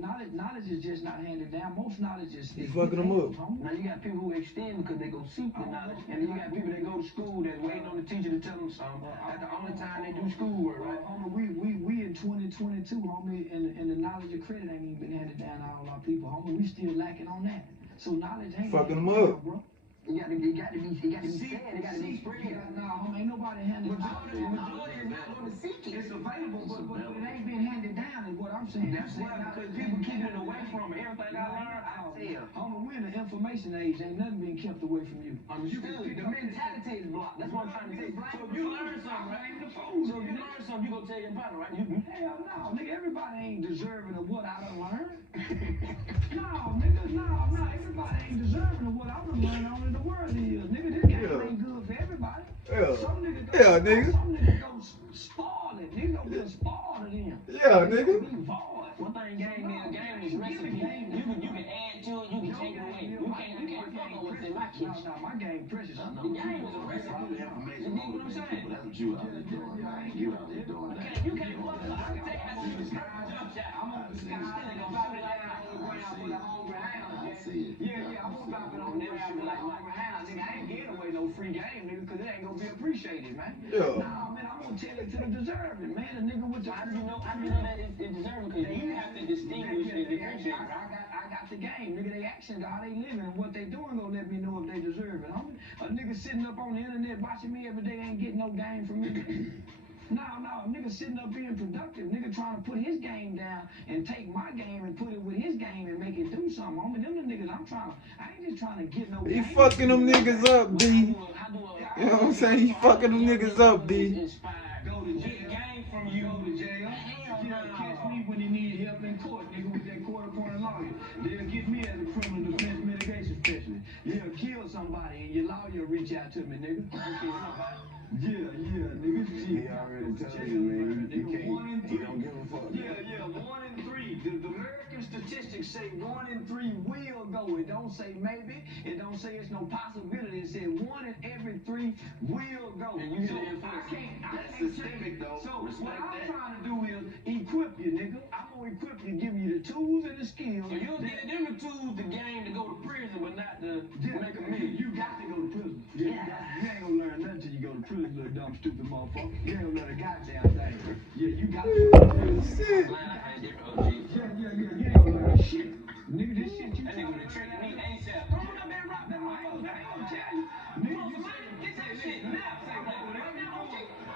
is just not handed down. Most knowledge is fucking them up. homie. Now you got people who extend because they go seek the knowledge, and then you got people that go to school that's waiting on the teacher to tell them something. That's the only time they do schoolwork, right? Homie, we in 2022, homie, and the knowledge of credit ain't even been handed down to all our people, homie. We still lacking on that. So knowledge ain't Fucking handed them down, up. bro. It got to be said. It got to be spread. No, ain't nobody handing it down. Majority is not going to seek it. It's available, but it ain't been handed down is what I'm saying. That's why, because people keeping it away from it. Everything I learned, I tell. Homie, we're in the information age. Ain't nothing being kept away from you. Understood. The mentality is blocked. That's what I'm trying to tell you. So if you learn something, right? So if you learn something, you gonna tell your partner, right? Hell no, nigga. Everybody ain't deserving of what I done learned. No, nigga, no. Everybody ain't deserving of what I done learned on in the world is. Nigga, this game ain't good for everybody. Some niggas nigga. Some niggas go spoil it. Nigga go get spoiled it in. Yeah, nigga. One thing game is recipe. You can add to it, you can take it away. You can't fuck on what's in my kitchen. No, my game precious. The game is a recipe. You dig what I'm saying? That's what you out there doing. You out there doing that. You can't fuck up. I can tell you how to do this jump shot. I'm on the sky. Still ain't gonna drop it like on the ground with a hungry hound. I see it. Yeah, I'm gonna drop it on the ground with a hungry hound. Nigga, I ain't giving away no free game, nigga, because it ain't gonna be appreciated, man. Yeah. Nah, man, I'm gonna tell it to the deserving, man. The nigga with the... How do you know that it's deserving? Because you have to distinguish and differentiate. I got the game, nigga. They actions, how they living, and what they doing gonna let me know if they deserve it, homie. A nigga sitting up on the internet watching me every day ain't getting no game from me. No, nigga sitting up being productive, nigga trying to put his game down and take my game and put it with his game and make it do something. Homie, them the niggas I ain't just trying to get no game. He fucking them niggas up, D. You know what I'm saying? He fucking them niggas up, D. Go to jail. Game from you. Go to jail. Catch me when he need help in court, nigga, with that quarter-point lawyer. They'll get me as a criminal defense mitigation specialist. You'll kill somebody and your lawyer reach out to me, nigga. Yeah, nigga. He already told you, man. You can't. He don't give a fuck. Yeah, 1 in 3. The American statistics say 1 in 3 will go. It don't say maybe. It don't say it's no possibility. It said 1 in every 3 will go. And you so get it I can't. That's systemic, though. So Respect what I'm that. trying to do is equip you, nigga. I'm gonna equip you, give you the tools and the skills. So you'll get them the tools, the game to go to prison, but not to make a million. You got to go to prison. You ain't gonna learn nothing till you go to prison, little dumb stupid motherfucker. You ain't gonna learn a goddamn thing. Yeah, you got to go to prison. Man, I had different OG. Yeah. You ain't gonna learn shit. Nigga, this shit you That nigga would have tricked me ASAP. Come on up and rock that motherfucker. I ain't gonna tell you. Nigga, you Get that shit now. Say,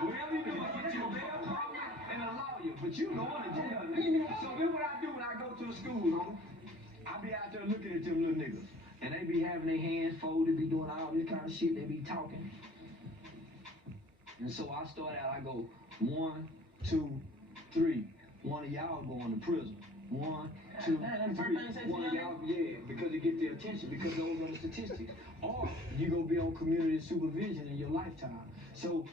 whatever you do, I get you a bail partner and a lawyer. But you going to jail, nigga. So here's what I do when I go to the school, homie. I be out there looking at them little niggas. And they be having their hands folded, be doing all this kind of shit. They be talking. And so I start out, I go 1, 2, 3. One of y'all going to prison. 1, 2, 3. One of y'all, yeah, because it get their attention, because those are the statistics. Or you gonna be on community supervision in your lifetime. So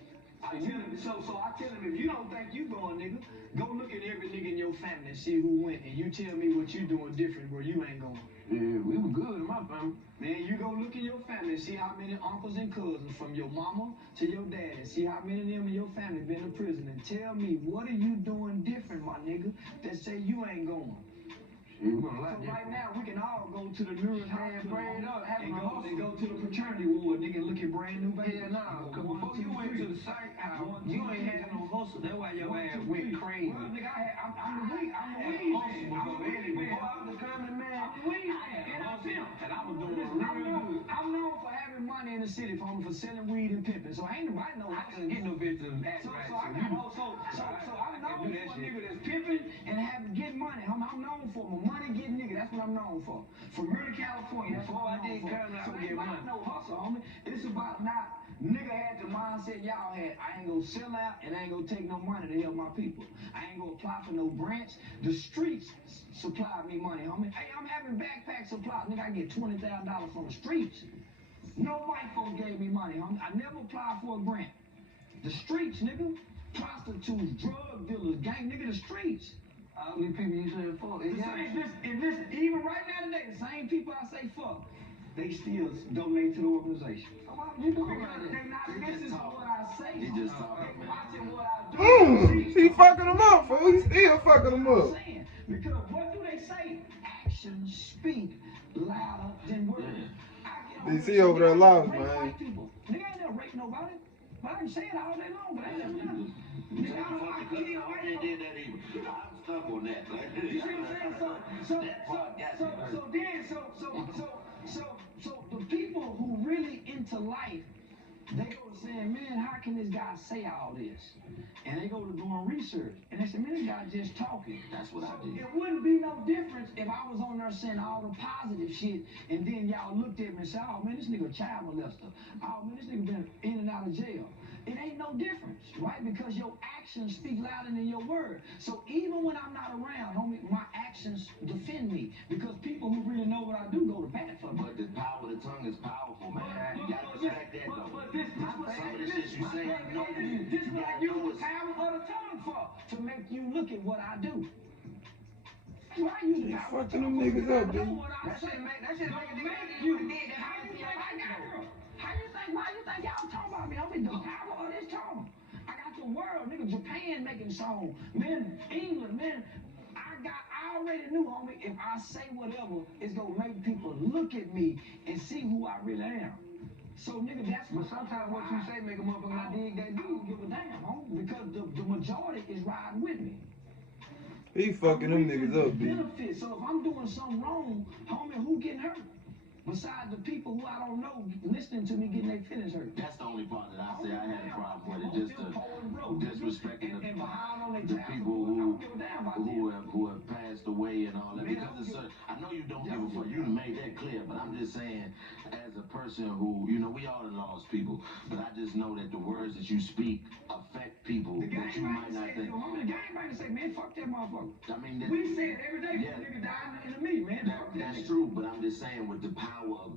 I tell them, if you don't think you going, nigga, go look at every nigga in your family and see who went, and you tell me what you doing different where you ain't going. Yeah, we were good in my family. Man, you go look in your family and see how many uncles and cousins from your mama to your dad, and see how many of them in your family been to prison, and tell me what are you doing different, my nigga, that say you ain't going. So right now, we can all go to the nearest hospital and go to the fraternity ward, nigga, and look at brand new babies. Yeah, nah, because before you went to the psych house, you ain't had no hustle. That's why your ass went crazy. Well, nigga, I'm the weed man. Before I was a common man, I'm the weed man. And I'm pimp. and I was doing real good. I'm known for having money in the city for selling weed and pimping. So ain't nobody know. I couldn't get no bitch to act right. I'm known for a nigga that's pimping and getting money. I'm known for my money getting nigga. That's what I'm known for. From Murray, California. That's Before what I I'm known did for. come out So and it get ain't money. about no hustle, homie. It's about not. Nigga had the mindset y'all had. I ain't gonna sell out and I ain't gonna take no money to help my people. I ain't gonna apply for no grants. The streets supplied me money, homie. Hey, I'm having backpack supply. Nigga, I get $20,000 from the streets. No white folk gave me money, homie. I never applied for a grant. The streets, nigga. Prostitutes, drug dealers, gang, nigga, the streets. All these people you said fuck. Listen, even right now today, the same people I say fuck, they still donate to the organization. You do because they not listening to what I say. He just talking, They man. watching what I do. He fucking them up, fool. He still fucking them I'm up. saying, because what do they say? Actions speak louder than words. DC over there lost, Rape man. white people. Nigga ain't never raped nobody. But I can say it all day long, but I ain't never done it. Nigga, I kill white I folk. did that either. I'm stuck on that. You see what I'm saying? So the people who really life, they go to saying, man, how can this guy say all this? And they go to doing research. And they say, man, this guy just talking. That's what I did. It wouldn't be no difference if I was on there saying all the positive shit, and then y'all looked at me and said, oh, man, this nigga a child molester. Oh, man, this nigga been in and out of jail. It ain't no difference, right? Because your actions speak louder than your word. So even when I'm not around, homie, my actions defend me. Because people who really know what I do go to bat for me. But the power of the tongue is powerful, man. You gotta respect that, though. But this Some of the shit you say, I know you this what I gotta use know the it's... power of the tongue for, to make you look at what I do. That's why I use the He power of the fucking them tongue. niggas up, I dude. know what I say. That shit make a nigga you. How you think I got her? How you think, why you think y'all talking about me? I'm in the power of this tongue. I got the world, nigga, Japan making songs, man, England, man. I already knew, homie, if I say whatever, it's gonna make people look at me and see who I really am. So, nigga, that's what. But sometimes what you say make a motherfucker not dig that dude. I don't give a damn, homie, because the majority is riding with me. He fucking them niggas up, dude. Benefit. So if I'm doing something wrong, homie, who getting hurt? Besides the people who I don't know listening to me getting their feelings hurt. That's the only part that I say I had a problem with it, just the disrespecting the people who have passed away and all that. Because it's I know you don't give a fuck. You made that clear, but I'm just saying, as a person who, you know, we all have lost people, but I just know that the words that you speak affect people that you might not think. The gang bangers say, man, fuck that motherfucker. I mean, we say it every day. Yeah. Nigga dying in the meat, man. That's true, but I'm just saying with the power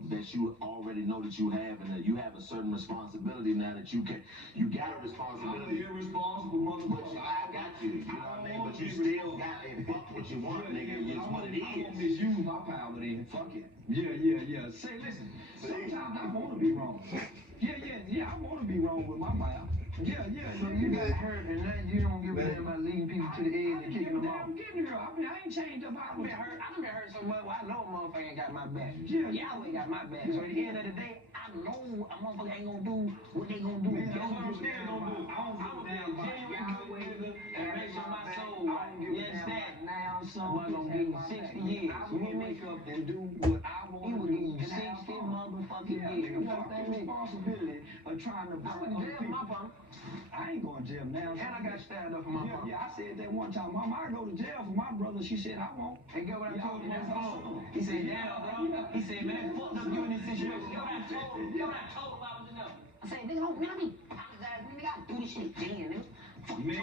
that you already know that you have, and that you have a certain responsibility now that you got a responsibility. I'm an irresponsible motherfucker. I got you, you know what I mean? But you still got a fuck what you want, nigga. It's what it is. I won't misuse my power then. Fuck it. Yeah. Say, listen, sometimes I want to be wrong. Yeah, I want to be wrong with my mouth. Yeah. So you got hurt and now you don't give a damn about leading people to the edge and kicking them off. I'm getting her. I mean, I ain't changed up. I done been hurt so much. Well, I know a motherfucker ain't got my back. Yeah, y'all ain't got my back. So at the end of the day, I know a motherfucker ain't gonna do what they gonna do. Man, That's what I'm still gonna do. I'm gonna be a genuine nigga and make sure my soul right. You understand? Now, someone gonna give you 60 years. You hear me? Up and do what I want. He will give you 60 motherfucking years. You understand me? Responsibility of trying to. I went to jail for my part. I ain't going to jail now. And I got stabbed up for my part. Yeah, I said that one time. Mama, I go to jail for my brother. She said, I won't. And get what I told you on the phone. He said, damn, bro. He said, man, fucked up you in this situation. You know what I told him? I was in there. I said, nigga, don't be apologizing. Nigga, I do this shit again, nigga. Fuck you, Man,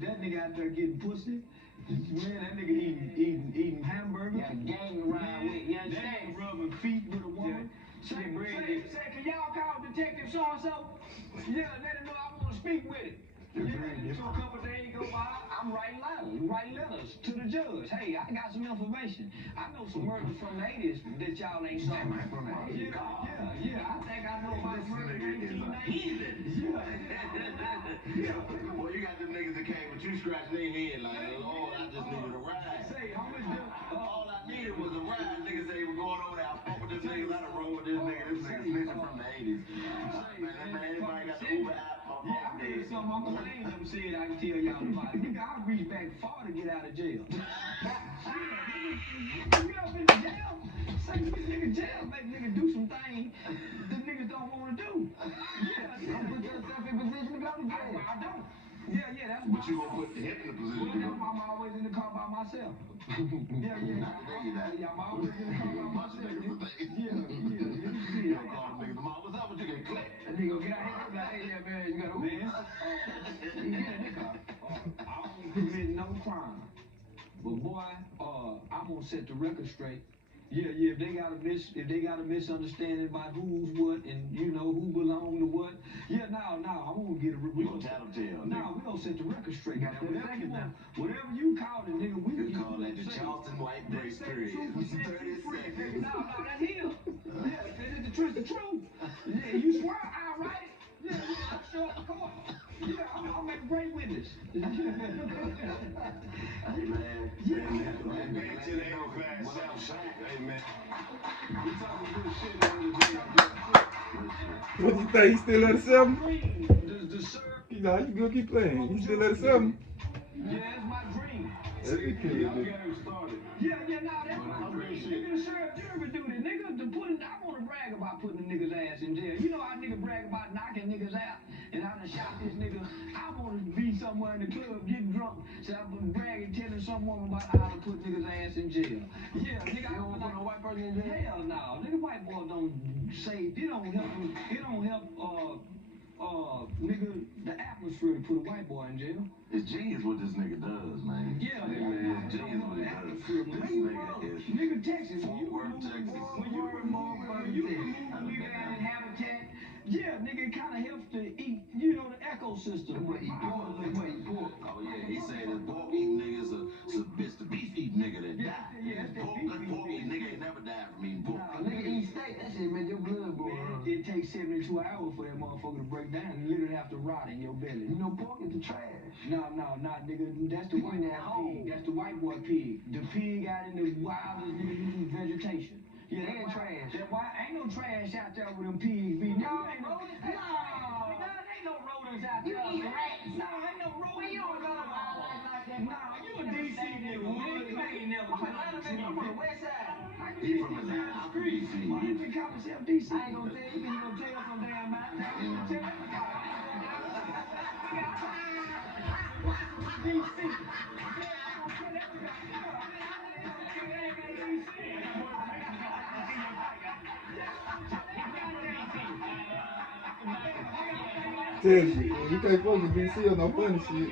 that nigga out there getting pussy. Man, that nigga eating hamburgers. Yeah, gang around with, you understand? That nigga rubbing feet with a woman. Say, can y'all call Detective so-and-so? Yeah, let him know I want to speak with him. Yeah, so a couple days go by, I'm writing letters to the judge. Hey, I got some information. I know some murders from the 80s that y'all ain't saw. Yeah, I think I know about murder in 1990. Well, you got them niggas that came, but you scratched their head like, Lord, I just needed a ride. Say, how much All I needed was a ride. Niggas say we're going over there. I fuck with this nigga. I done roll with this nigga. This nigga's snitching from the 80s. Man, everybody got the Uber app. Yeah, I did something Uncle Lane never said I can tell y'all about it. Nigga, I reached back far to get out of jail. You ever been to jail? Say, nigga, jail make nigga do some things that niggas don't want to do. Yeah. Put yourself in position to go to jail. I don't. Yeah, that's why. But you gonna put him in a position to Well, go. I'm always in the car by myself. Yeah, I'm always in the car by myself. Yeah. You don't call the niggas tomorrow. What's up with you? Get click. That nigga go get out here and be like, hey, yeah, man, you got a man? You get in the car. I don't commit no crime. But boy, I'm gonna set the record straight. Yeah, if they got a misunderstanding about who's what and you know who belong to what. Yeah, no, I'm gonna get a We gonna tattletale. No, we gonna set the record straight. Whatever you call it, nigga, we call that the Charleston White Grace period. 30 seconds. No, that's him. Yeah, the truth. Yeah, you swear I write it. Yeah, I'm sure. Come on. Yeah, I'll make a great witness. Hey, man. Man, till they ain't class out. Hey, man. We talking good shit on the day. What you think? He still at a 7? The syrup. You know, you gonna keep playing. He still at a 7? Yeah, that's my dream. That's a kid, Y'all dude. got him started. Yeah, nah, that's my dream. Nigga, the syrup jury duty, nigga, to put it, I want to brag about putting a nigga's ass in jail. You know how niggas brag about knocking niggas out, and I done shot this nigga. I want to be somewhere in the club, getting drunk, so I was bragging, telling some woman about how to put niggas' ass in jail. Yeah, nigga, I don't want to put no white person in jail. Hell no, nigga, white boy don't say, it don't help, nigga, the atmosphere to put a white boy in jail. It's genius what this nigga does, man. Yeah, It's genius what he does. This nigga is nigga, Texas, Fort Worth, Texas. when you remove a nigga out in habitat, yeah, nigga, it kind of helps to eat, you know, the ecosystem. Oh yeah, he said that pork eating niggas it's the beef eating nigga that died. Yeah, Pork eating nigga ain't never died from eating pork. Nah, nigga eat steak, that shit make your blood boil. Man, it takes 72 hours for that motherfucker to break down and literally have to rot in your belly. You know, pork is the trash. No, nigga, that's the white pig. That's the white boy pig. The pig out in the wild is nigga using vegetation. Yeah, they ain't trash. That why ain't no trash out there with them pigs be. No, ain't no rodents. No, ain't no rodents out there. You eat rats. No, ain't no rodents. You don't go to wildlife like that. Nah, you a DC nigga. You ain't never been on the west side. He from Atlanta. I'm from DC. You can call yourself DC. I ain't gonna tell you. You gonna tell some damn man. DC. Tell you can't fuck with DC or no funny shit.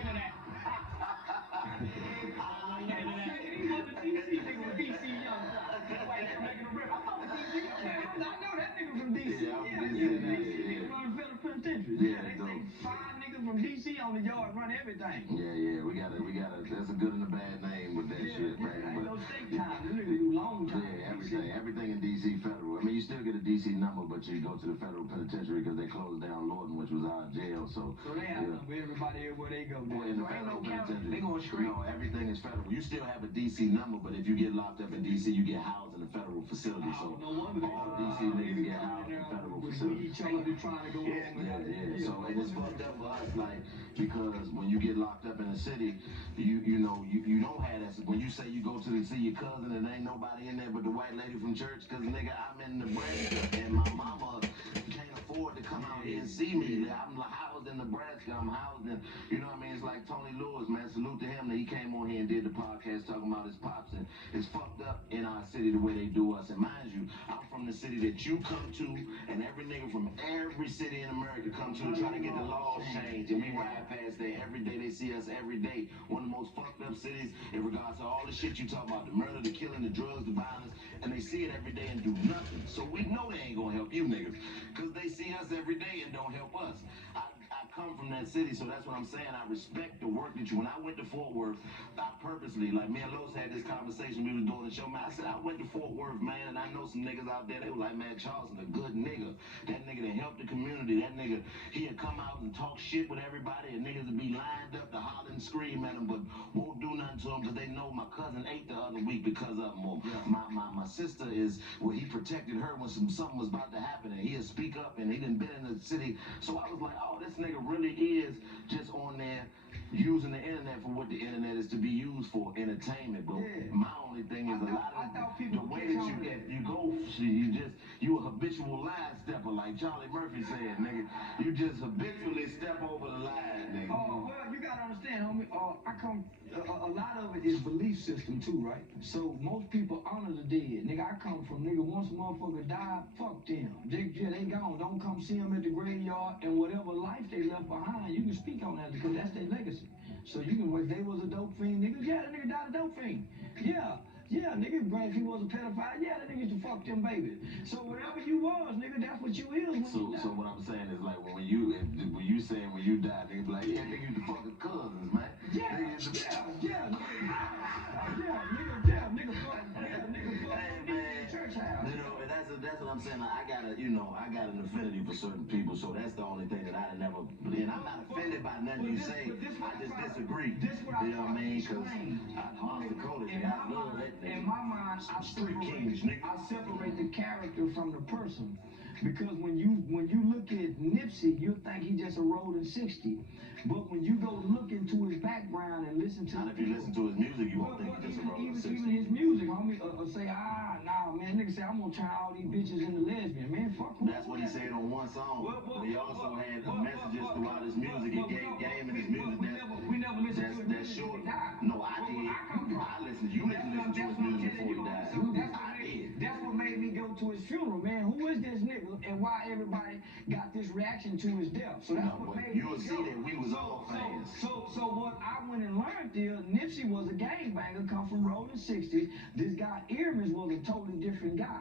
From DC on the yard run everything. Yeah, we gotta. That's a good and a bad name with that shit, man. Ain't no state time. This nigga do long time. Yeah, everything in DC federal. I mean, you still get a DC number, but you go to the federal penitentiary because they closed down Lorton, which was our jail. So they have number everybody everywhere they go. Well, in the federal penitentiary, they gonna scream. No, everything is federal. You still have a DC number, but if you get locked up in DC, you get housed in a federal facility. So all DC niggas get housed in federal facilities. Yeah. So and it's fucked up for us, like, because when you get locked up in a city, you don't have that. When you say you go to see your cousin and ain't nobody in there but the white lady from church, cause nigga, I'm in Nebraska and my mama can't afford to come out here and see me. I'm housed in Nebraska. I'm housed in, you know what I mean? It's like Tony Lewis, man. Salute to him that he came on here and did the podcast talking about his pops, and it's fucked up in our city the way they do us. And mind you, I'm from the city that you come to, and every nigga from every city in America come to try to get the laws changed, and we ride past there every day. They see us every day. One of the most fucked up cities in regards to all the shit you talk about, the murder, the killing, the drugs, the violence, and they see it every day and do nothing. So we know they ain't gonna help you niggas, because they see us every day and don't help us. I come from that city, so that's what I'm saying. I respect the work that you. When I went to Fort Worth, I purposely, like me and Los had this conversation. We was doing the show, man. I said I went to Fort Worth, man, and I know some niggas out there. They were like, man, Charleston, a good nigga. That nigga that helped the community. That nigga, he'd come out and talk shit with everybody, and niggas would be lined up to holler and scream at him, but won't do nothing to him because they know my cousin ate the other week because of him. My sister is, well, he protected her when something was about to happen, and he'd speak up, and he done been in the city. So I was like, oh, this nigga really is just on there using the internet for what the internet is to be used for, entertainment. But my only thing is a lot of the way that you go, you a habitual line stepper, like Charlie Murphy said, nigga. You just habitually step over the line, nigga. Oh, well, you gotta understand, homie. A lot of it is belief system too, right? So most people honor the dead. Nigga, I come from, nigga, once a motherfucker died, fuck them. They gone. Don't come see them at the graveyard, and whatever life they left behind, you can speak on that because that's their legacy. So you can, if they was a dope fiend, nigga, yeah, that nigga died a dope fiend. Yeah, nigga, if he was a pedophile, yeah, that nigga used to fuck them babies. So whatever you was, nigga, that's what you is when you die. So what I'm saying is, like, when you saying when you die, nigga be like, yeah, nigga used to fuck his cousins, man. Nigga fuck church house. You know, and that's what I'm saying. Like, I got an affinity for certain people, so that's the only thing that I'd never. And I'm not offended by nothing you say. I just disagree. You know what I mean? Because Monster Cody, I love that nigga. In my mind, I separate the character from the person. Because when you look at Nipsey, you think he just a rolling 60. But when you go look into his background and listen to And if you listen to his music, you won't think he's just a rolling 60. even his music, homie, say, nah, man, nigga say, I'm gonna turn all these bitches into lesbian, man, fuck who. That's what he said on one song. But he also had messages throughout his music. He gave game in his music. We never listened to his That's music short. before he died. No, I did. I listened. You didn't listen to his music before he died. I did. That's what made me go to his funeral, man. Who is this nigga and why everybody got this reaction to his death? So that's what made me go. You'll see that we was all fans. So what I went and learned is Nipsey was a gangbanger, come from rolling 60s. This guy Earmus was a totally different guy.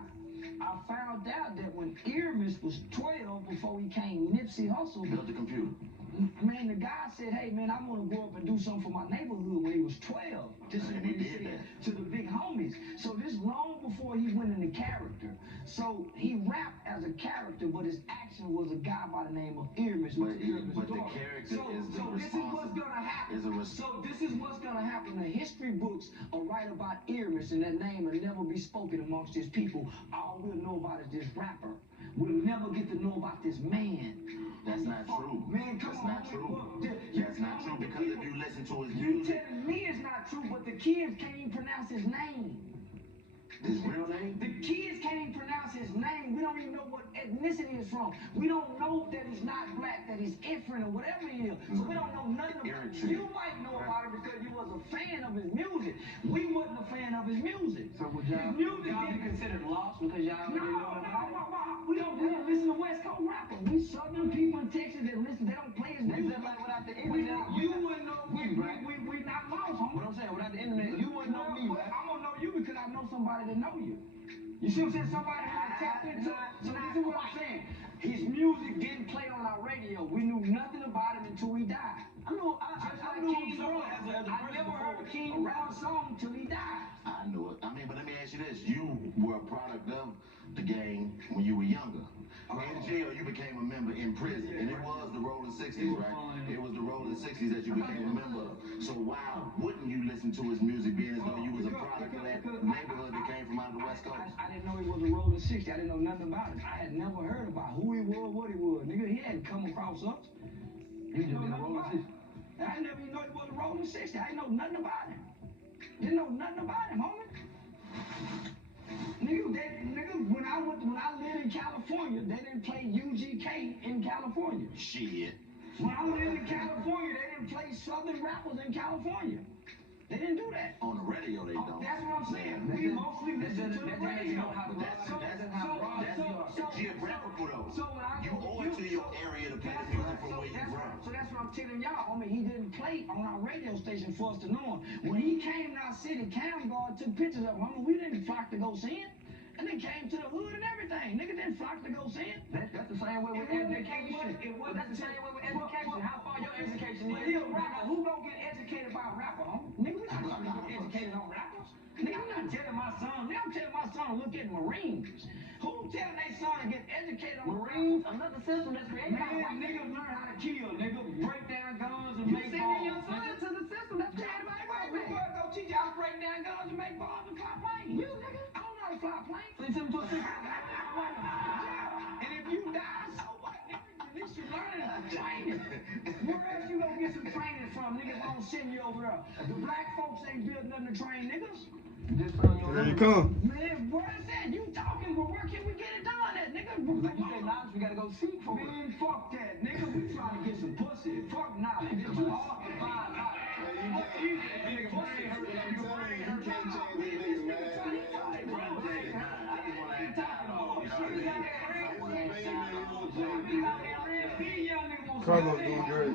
I found out that when Earmus was 12 before he came Nipsey Hussle. Built the computer. Man, the guy said, hey, man, I want to go up and do something for my neighborhood when he was 12. This is And what he he did said that. to the big homies. So this long before he went into character. So he rapped as a character, but his action was a guy by the name of Earmus. But the character is the this is what's gonna happen. So this is what's gonna happen. The history books will write about Earmus, and that name will never be spoken amongst his people. All we'll know about is this rapper. We'll never get to know about this man. That's not true. Man, come That's on. not true. That's not true because if you listen to his You music, telling me it's not true, but the kids can't even pronounce his name. his real name. The kids can't even pronounce his name. We don't even know what ethnicity he's from. We don't know that he's not black, that he's Ifrin or whatever he is. So we don't know nothing about it. You might know about it because you was a fan of his music. We wasn't a fan of his music. So would y'all be considered lost because y'all No, we don't listen to West Coast rappers. We Southern people in Texas that listen, they don't play his music. Like without the internet, You wouldn't know me, right? We not lost, homie. What I'm saying, without the internet, you wouldn't know me, right? I'm gonna know you because I know somebody that know you. You see what I'm saying? Somebody that tapped into it. So this is what I'm saying. His music didn't play on our radio. We knew nothing about him until he died. I knew King Von. I never heard a King Von song till he died. I knew it. I mean, but let me ask you this: you were a product of the gang when you were younger. In jail, you became a member in prison, and it was the rolling 60s, right? It was the rolling 60s that you became a member of. So why wouldn't you listen to his music, being as though you was a product of that neighborhood that came from out of the West Coast? I didn't know he was a rolling 60. I didn't know nothing about it. I had never heard about who he was, what he was. Nigga, he hadn't come across us. You just been a rolling 60. I never even know he was a rolling 60. I didn't know nothing about him. Didn't know nothing about him, homie. Nigga, when I lived in California, they didn't play UGK in California. Shit. When I lived in California, they didn't play Southern rappers in California. They didn't do that. On the radio, they don't. That's what I'm saying. We mostly listen to the radio. That's geographical though. You owe it to your area to play the music from where you're from. So that's what I'm telling y'all. I mean, he didn't play on our radio station for us to know him. When he came to our city, Cam Guard took pictures of him. I mean, we didn't flock to go see him. And they came to the hood and everything. Niggas didn't flock to go see him. That's the same way with education. That's the same way with education. How far your education is? He a rapper. Who gon' get educated by a rapper, huh? Nigga, we not gonna get educated on rappers. Nigga, I'm not telling my son. Nigga, I'm telling my son to look at Marines. Who telling their son to get educated on Marines, another system that's created by Man, niggas learn how to kill. Nigga, break down guns and You make sending bombs. your son to the system that's created by Why we white gonna go teach you how to break down guns and make bombs and fly planes? You, nigga. I don't know how to fly planes. So you send him to a system. And if you die, so what? Nigga, at least you learning how to train it. Where else you gonna get some training from? Niggas gonna send you over there. The black folks ain't built nothing to train niggas. Just from your Here you come. Man, where is that? You talking, but where can we get it done at, nigga? Like you say, knowledge, we gotta go seek for it. Man, fuck that, nigga. We trying to get some pussy. Fuck knowledge. It's too hard to find knowledge. Carlos doing great.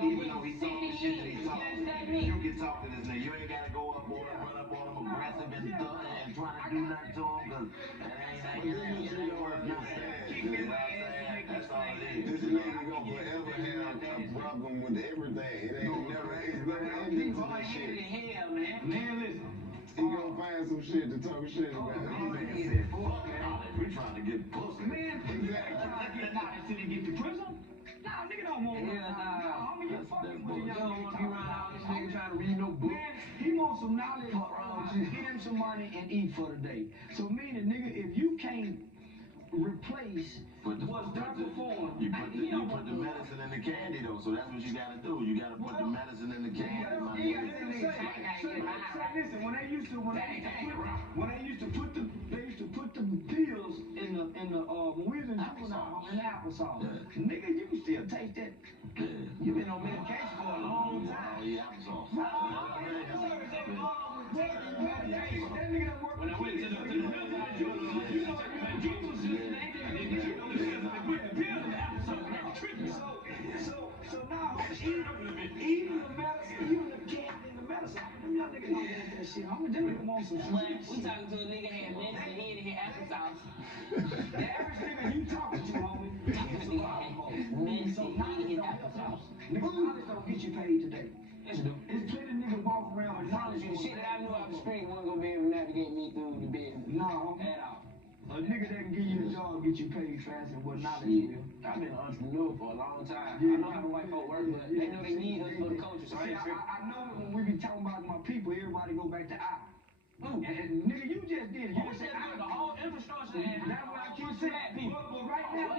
Even though he talking shit that he talking, you can talk to this nigga. You ain't gotta go up on him, run up on him aggressive and trying to do nothing to him, cause it ain't worth nothing. You know what I'm saying? That's all it is. This nigga gonna forever have a problem with everything. It ain't never ending to this shit. Man, listen. He gonna find some shit to talk shit about. We trying to get pussy. Man, you trying to get knowledge till they get to prison? Nah, nigga don't want Yeah, no nah. homie, you fucking with a You young don't nigga. want to be around all this nigga trying to read no book. Man, he wants some knowledge, Fuck wrong with you. get him some money and eat for the day. So meaning, nigga, if you can't replace what's done before. You put the medicine in the candy though, so that's what you gotta do. You gotta put the medicine in the candy, my nigga. Listen, when they used to put the pills in the when we was in juvenile in applesauce, nigga, you can still taste that. You been on medication for a long time. Oh yeah, applesauce. When I went to the so now, even the medicine, even the candy and the medicine, them young niggas don't get that shit. I'm gonna do it on some shit. we talking to a nigga had medicine, he didn't hear applesauce. The average nigga you talking to, homie, is survival mode. So knowledge don't applesauce. Nigga, knowledge don't get you paid today. It's plenty of niggas walking around with knowledge. The shit that I knew off the street wasn't gonna be able to navigate me through the business. No, At all. a nigga that can give you a job get you paid fast and what knowledge will. I've been an entrepreneur for a long time. Yeah. I know how the white folk work, but they know they need us for the culture, so I ain't tripping. I know when we be talking about my people, everybody go back to I. And nigga, you just did it. You just said I. The whole infrastructure and That's what I keep saying. But right now,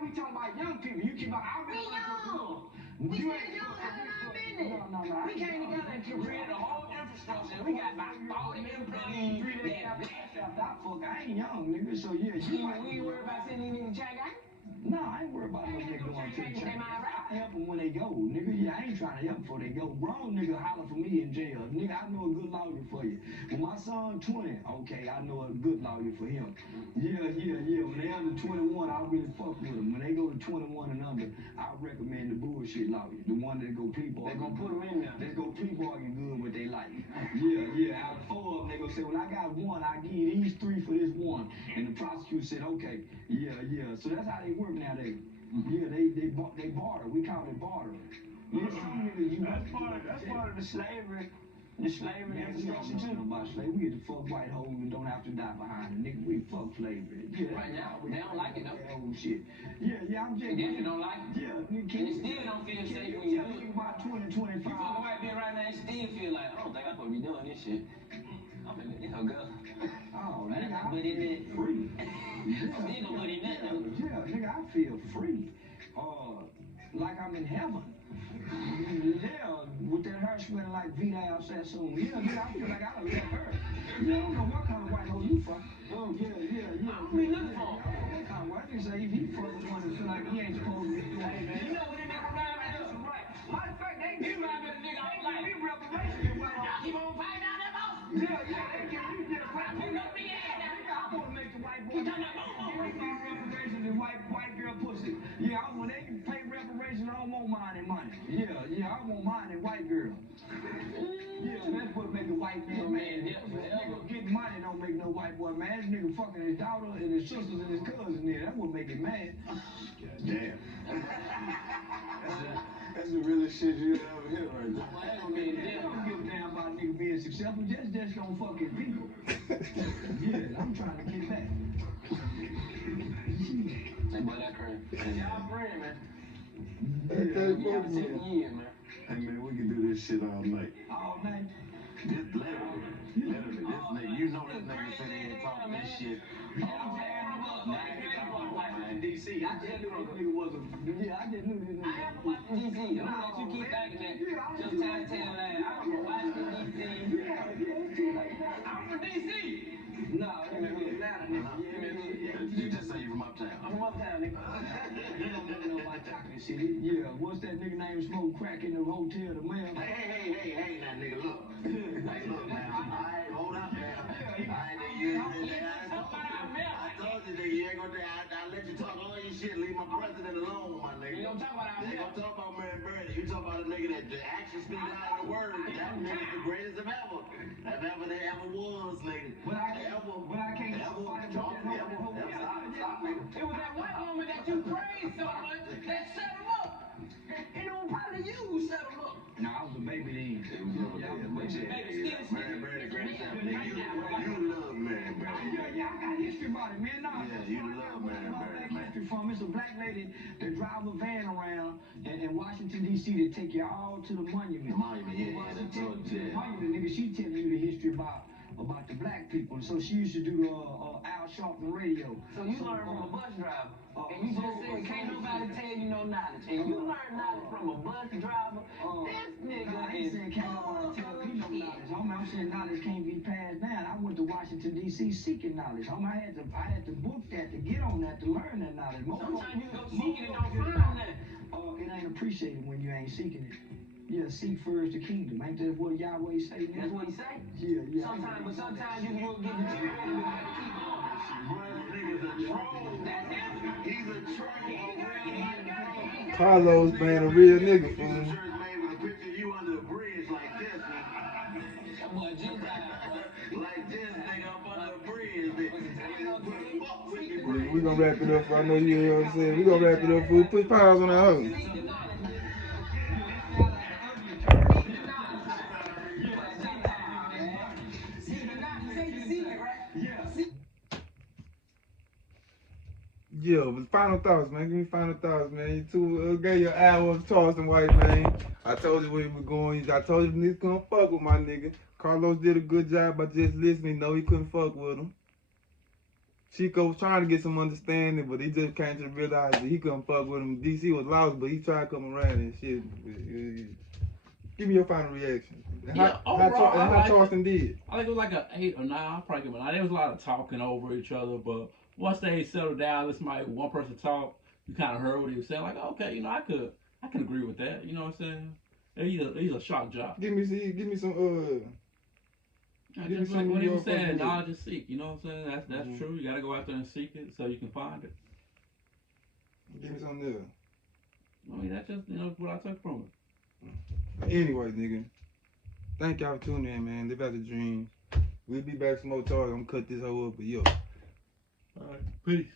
we talking about young people. You keep about our We young. We You still ain't- young having our business. No. We came together and created a whole infrastructure. And we got about 40 employees. 3 days after I fuck, I ain't young, nigga. So yeah, We ain't worried about sending these niggas to check out. No, I ain't worried about no nigga going to the church. I help them when they go, nigga. Yeah, I ain't trying to help before they go. Grown nigga holler for me in jail. Nigga, I know a good lawyer for you. When my son 20, okay, I know a good lawyer for him. Yeah. When they under 21, I really fuck with them. When they go to 21 and under, I recommend the bullshit lawyer. The one that go plea bargain. They gonna put them in there. They go plea bargain good with they life. Yeah. Out of 4 of them, they gonna say, well, I got 1. I give you these 3 for this 1. And the prosecutor said, okay, yeah. So that's how they work nowadays. Yeah, they barter. We call it barter. Yeah, some niggas you. That's part of the slavery. The slavery infrastructure too. About slavery, we get to fuck white hoes and don't have to die behind it. Nigga, we fuck slavery. Yeah, Right now, they don't like it though. that old shit. Yeah, I'm just. They definitely don't like it. Yeah, And it still don't feel safe when you do it. About 20, 25. You fuck a white bitch right now, it still feel like, I don't think I'm supposed to be doing this shit. I'm gonna let this hoe go. Oh, Right, nigga, I put it in. free. Still gonna put it in that though. Yeah, nigga, I feel free. Like I'm in heaven. Yeah, with that hair smelling like Vita outside soon. Yeah, nigga, I feel like I done left her. You don't know what kind of white hoe you fuck. Oh, yeah. What we looking for? What kind of white nigga say if he fuck with one that feel like he ain't supposed to be doing Hey, man, you know what it remind me of? Matter of fact, they remind me of the nigga I like. Y'all keep on fighting down that boss. Yeah, they give you just I put up the ass down. I want to make the white boy You done that boom, boom, give me reparations and white girl pussy. Yeah, when they can pay reparations, I don't want mine and money. Yeah, I want mine and white girl. Yeah, that's what make a white man mad. This nigga getting money don't make no white boy mad. This nigga fucking his daughter and his sisters and his cousins there. That's what make it mad. God damn. That's the realest shit you ever hear right there. Well, that gonna be in I jail. don't give a damn about nigga being successful. Just don't fucking people. Yeah, I'm trying to get back. Hey, boy, that crazy. Y'all friend, man. Yeah, 7 years, man. Hey man, we can do this shit all night. all night. This literally, this nigga, you know this nigga sitting here talking this shit. DC. I just knew this nigga was a. Yeah, I just knew this nigga. I haven't watched DC. I'm gonna let you keep thinking that. Just trying to tell that I don't watch the DC. I'm from DC. No, I'm in Atlanta, nigga. You just say you from uptown. I'm from uptown, nigga. You don't know about Chocolate City. Yeah, what's that nigga name smoke crack in the hotel, the mail? Hey, now nigga, look. Hey, look, man. Alright, hold up, man. Alright, nigga, I told you, nigga, you ain't gonna I'll let you talk all your shit. Leave my president alone, my nigga. You don't talk about our You don't talk about Mary Bird. You talk about a nigga that the action speaks out of the word. That nigga's the greatest of ever. There ever was, nigga. But I can't Ever. fight Stop, nigga. It was that white woman that you praised so much that set him up. And it was probably you who set him up. No, I was a baby then. It was over there, but yeah. Mary Bird, the greatest ever. Nigga, you love Mary Bird. Yeah, I got history about it, man. No, Yeah, you love Mary Bird, man. history from it's a black lady that drive a van around in Washington D.C. to take you all to the monument. The monument, yeah, She that's take all, you to the yeah. monument, nigga. She telling you the history about the black people. So she used to do Al Charleston radio. So you learn from a bus driver. And you just said, can't nobody tell you no knowledge. And you learn knowledge from a bus driver. This nigga I ain't saying can't nobody tell me no knowledge. Homie, I'm saying knowledge can't be passed down. I went to Washington, D.C. seeking knowledge. Homie, I had to book that to get on that to learn that knowledge. Sometimes you go seeking and don't find that. It ain't appreciated when you ain't seeking it. Yeah, seek first the kingdom. Ain't that what Yahweh say now? That's what he say. Yeah. Sometimes you'll get the children and you have to keep on. Nigga's a troll. That's him. He's a troll. Carlos, man, a real nigga, fool. Shirt made with a picture of you under the bridge like this, man. That boy Gentile, bro. Like this, nigga, up under the bridge, bitch. Fuck with you, We gonna wrap it up. I know you know what I'm saying. We gonna wrap it up, fool. Put pause on that hoe. Yeah, but final thoughts, man. Give me final thoughts, man. You two gave your hour of Charleston White, man. I told you where he was going. I told you niggas couldn't fuck with my nigga. Carlos did a good job by just listening. No, he couldn't fuck with him. Chico was trying to get some understanding, but he just came to realize that he couldn't fuck with him. DC was lost, but he tried to come around and shit. Give me your final reaction. How Charleston did. I think it was like an 8 or 9. I'll probably give it a 9. There was a lot of talking over each other, but once they settled down, this might one person talk, you kind of heard what he was saying. Like, okay, you know, I can agree with that. You know what I'm saying? He's a shock job. Give me some Just like what he was saying, knowledge is seek. You know what I'm saying? That's true. You gotta go out there and seek it so you can find it. Give me something else. I mean, that's just what I took from it. Anyways, nigga, thank y'all for tuning in, man. Live out the dreams. We'll be back some more talk. I'm gonna cut this hoe up, but yo. All right, peace.